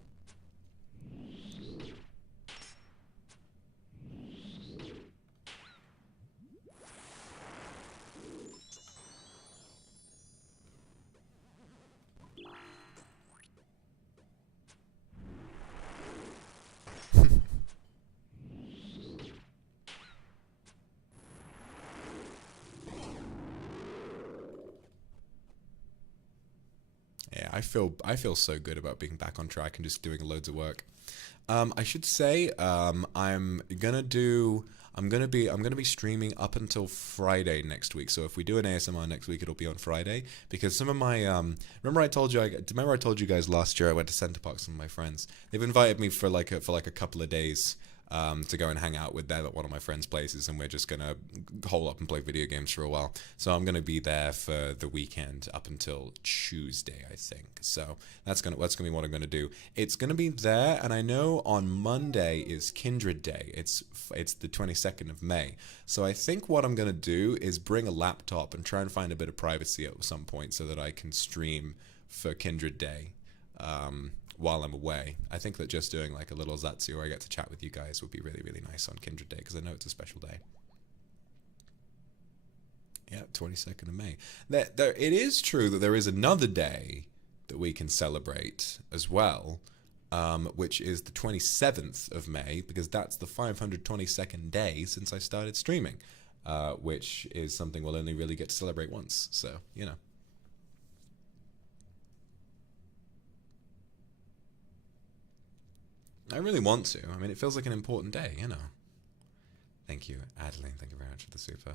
Yeah, I feel so good about being back on track and just doing loads of work. I should say I'm gonna be streaming up until Friday next week. So if we do an ASMR next week, it'll be on Friday, because some of my remember I told you guys last year I went to Center Parks with my friends. They've invited me for like a couple of days to go and hang out with them at one of my friends' places, and we're just gonna hole up and play video games for a while. So I'm gonna be there for the weekend up until Tuesday, I think. So that's gonna be what I'm gonna do. It's gonna be there, and I know on Monday is Kindred Day. It's the 22nd of May. So I think what I'm gonna do is bring a laptop and try and find a bit of privacy at some point so that I can stream for Kindred Day. While I'm away. I think that just doing like a little Zatsu where I get to chat with you guys would be really, really nice on Kindred Day, because I know it's a special day. Yeah, 22nd of May. It is true that there is another day that we can celebrate as well, which is the 27th of May, because that's the 522nd day since I started streaming. which is something we'll only really get to celebrate once. So, you know. I really want to. I mean, it feels like an important day, you know. Thank you, Adeline. Thank you very much for the super.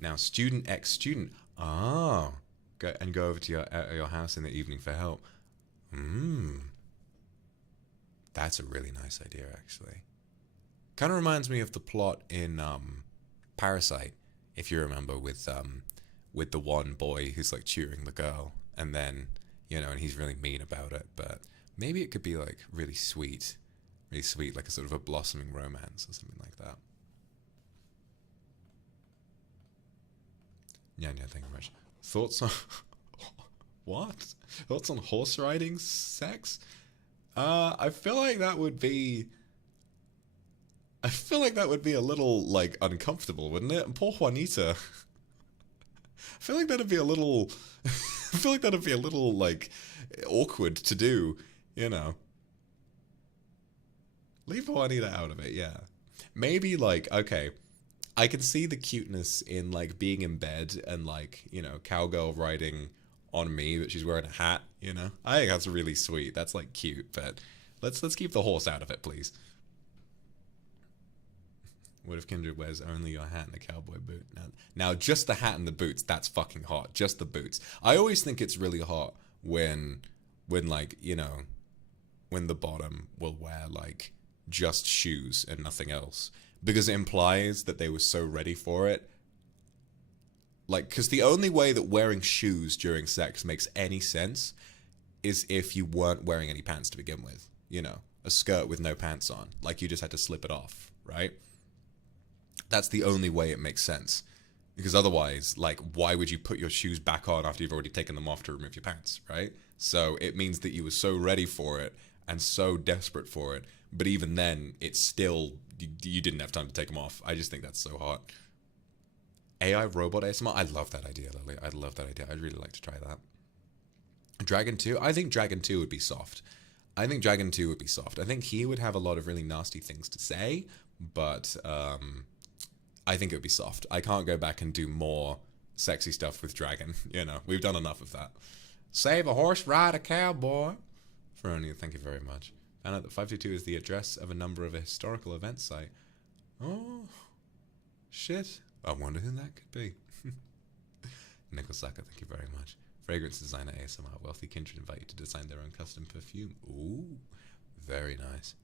Now, student X student. Oh, go over to your house in the evening for help. That's a really nice idea, actually. Kind of reminds me of the plot in Parasite, if you remember, with the one boy who's like tutoring the girl, and then, you know, and he's really mean about it, but maybe it could be like really sweet, like a sort of a blossoming romance or something like that. Yeah, thank you very much. Thoughts on what? Thoughts on horse riding sex? I feel like that would be a little like uncomfortable, wouldn't it? And poor Juanita. I feel like that'd be a little like awkward to do, you know. Leave Juanita out of it, yeah. Maybe like, okay, I can see the cuteness in like being in bed and like, you know, cowgirl riding on me, but she's wearing a hat, you know. I think that's really sweet. That's like cute, but let's keep the horse out of it, please. What if Kindred wears only your hat and a cowboy boot? Now just the hat and the boots, that's fucking hot. Just the boots. I always think it's really hot when like, you know, when the bottom will wear like just shoes and nothing else, because it implies that they were so ready for it. Like, because the only way that wearing shoes during sex makes any sense is if you weren't wearing any pants to begin with. You know, a skirt with no pants on. Like, you just had to slip it off, right? That's the only way it makes sense. Because otherwise, like, why would you put your shoes back on after you've already taken them off to remove your pants, right? So it means that you were so ready for it and so desperate for it. But even then, it's still, you didn't have time to take them off. I just think that's so hot. AI robot ASMR? I love that idea, Lily. I love that idea. I'd really like to try that. Dragon 2? I think Dragon 2 would be soft. I think he would have a lot of really nasty things to say, but I think it would be soft. I can't go back and do more sexy stuff with Dragon. You know, we've done enough of that. Save a horse, ride a cowboy. Veronia, thank you very much. Found out that 522 is the address of a number of a historical event site. Oh, shit. I wonder who that could be. Nikolsaka, thank you very much. Fragrance designer ASMR. Wealthy Kindred invite you to design their own custom perfume. Ooh, very nice.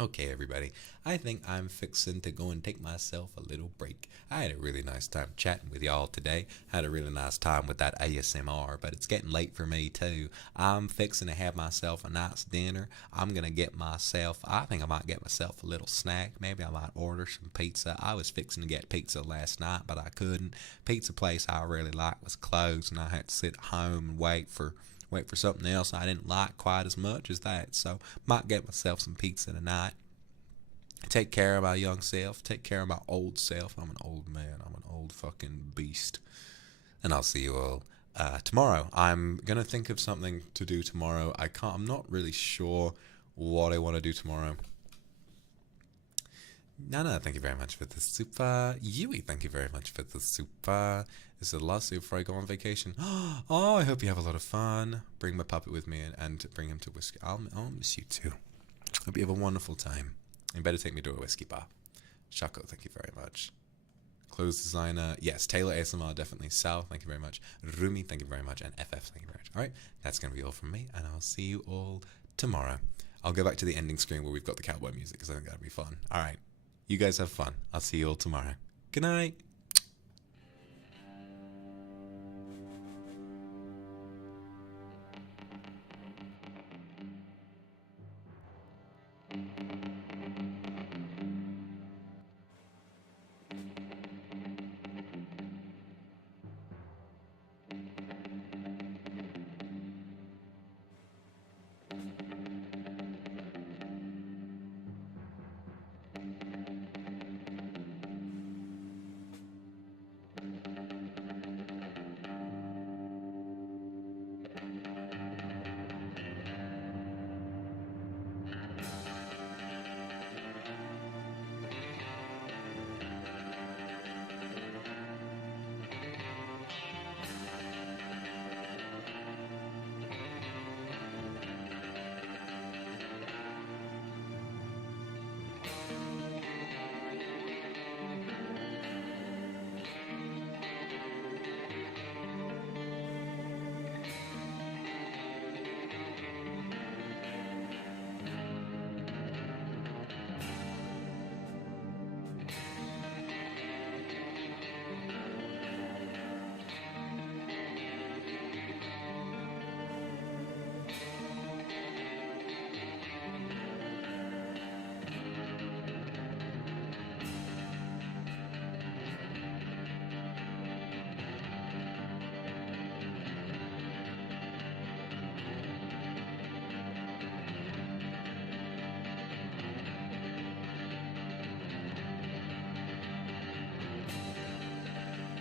Okay, everybody, I think I'm fixing to go and take myself a little break. I had a really nice time chatting with y'all today. Had a really nice time with that ASMR, but it's getting late for me too. I'm fixing to have myself a nice dinner. I'm gonna get myself, I think I might get myself a little snack. Maybe I might order some pizza. I was fixing to get pizza last night, but I couldn't. Pizza place I really liked was closed, and I had to sit at home and wait for something else I didn't like quite as much as that. So might get myself some pizza tonight. Take care of my young self. Take care of my old self. I'm an old man. I'm an old fucking beast. And I'll see you all tomorrow. I'm gonna think of something to do tomorrow. I'm not really sure what I want to do tomorrow. Nana, thank you very much for the super. Yui, thank you very much for the super. This is the last super before I go on vacation. Oh, I hope you have a lot of fun. Bring my puppet with me and bring him to whiskey. I'll miss you too. Hope you have a wonderful time. You better take me to a whiskey bar. Shako, thank you very much. Clothes designer. Yes, Taylor ASMR, definitely. Sal, thank you very much. Rumi, thank you very much. And FF, thank you very much. All right, that's going to be all from me, and I'll see you all tomorrow. I'll go back to the ending screen where we've got the cowboy music because I think that'd be fun. All right, you guys have fun. I'll see you all tomorrow. Good night.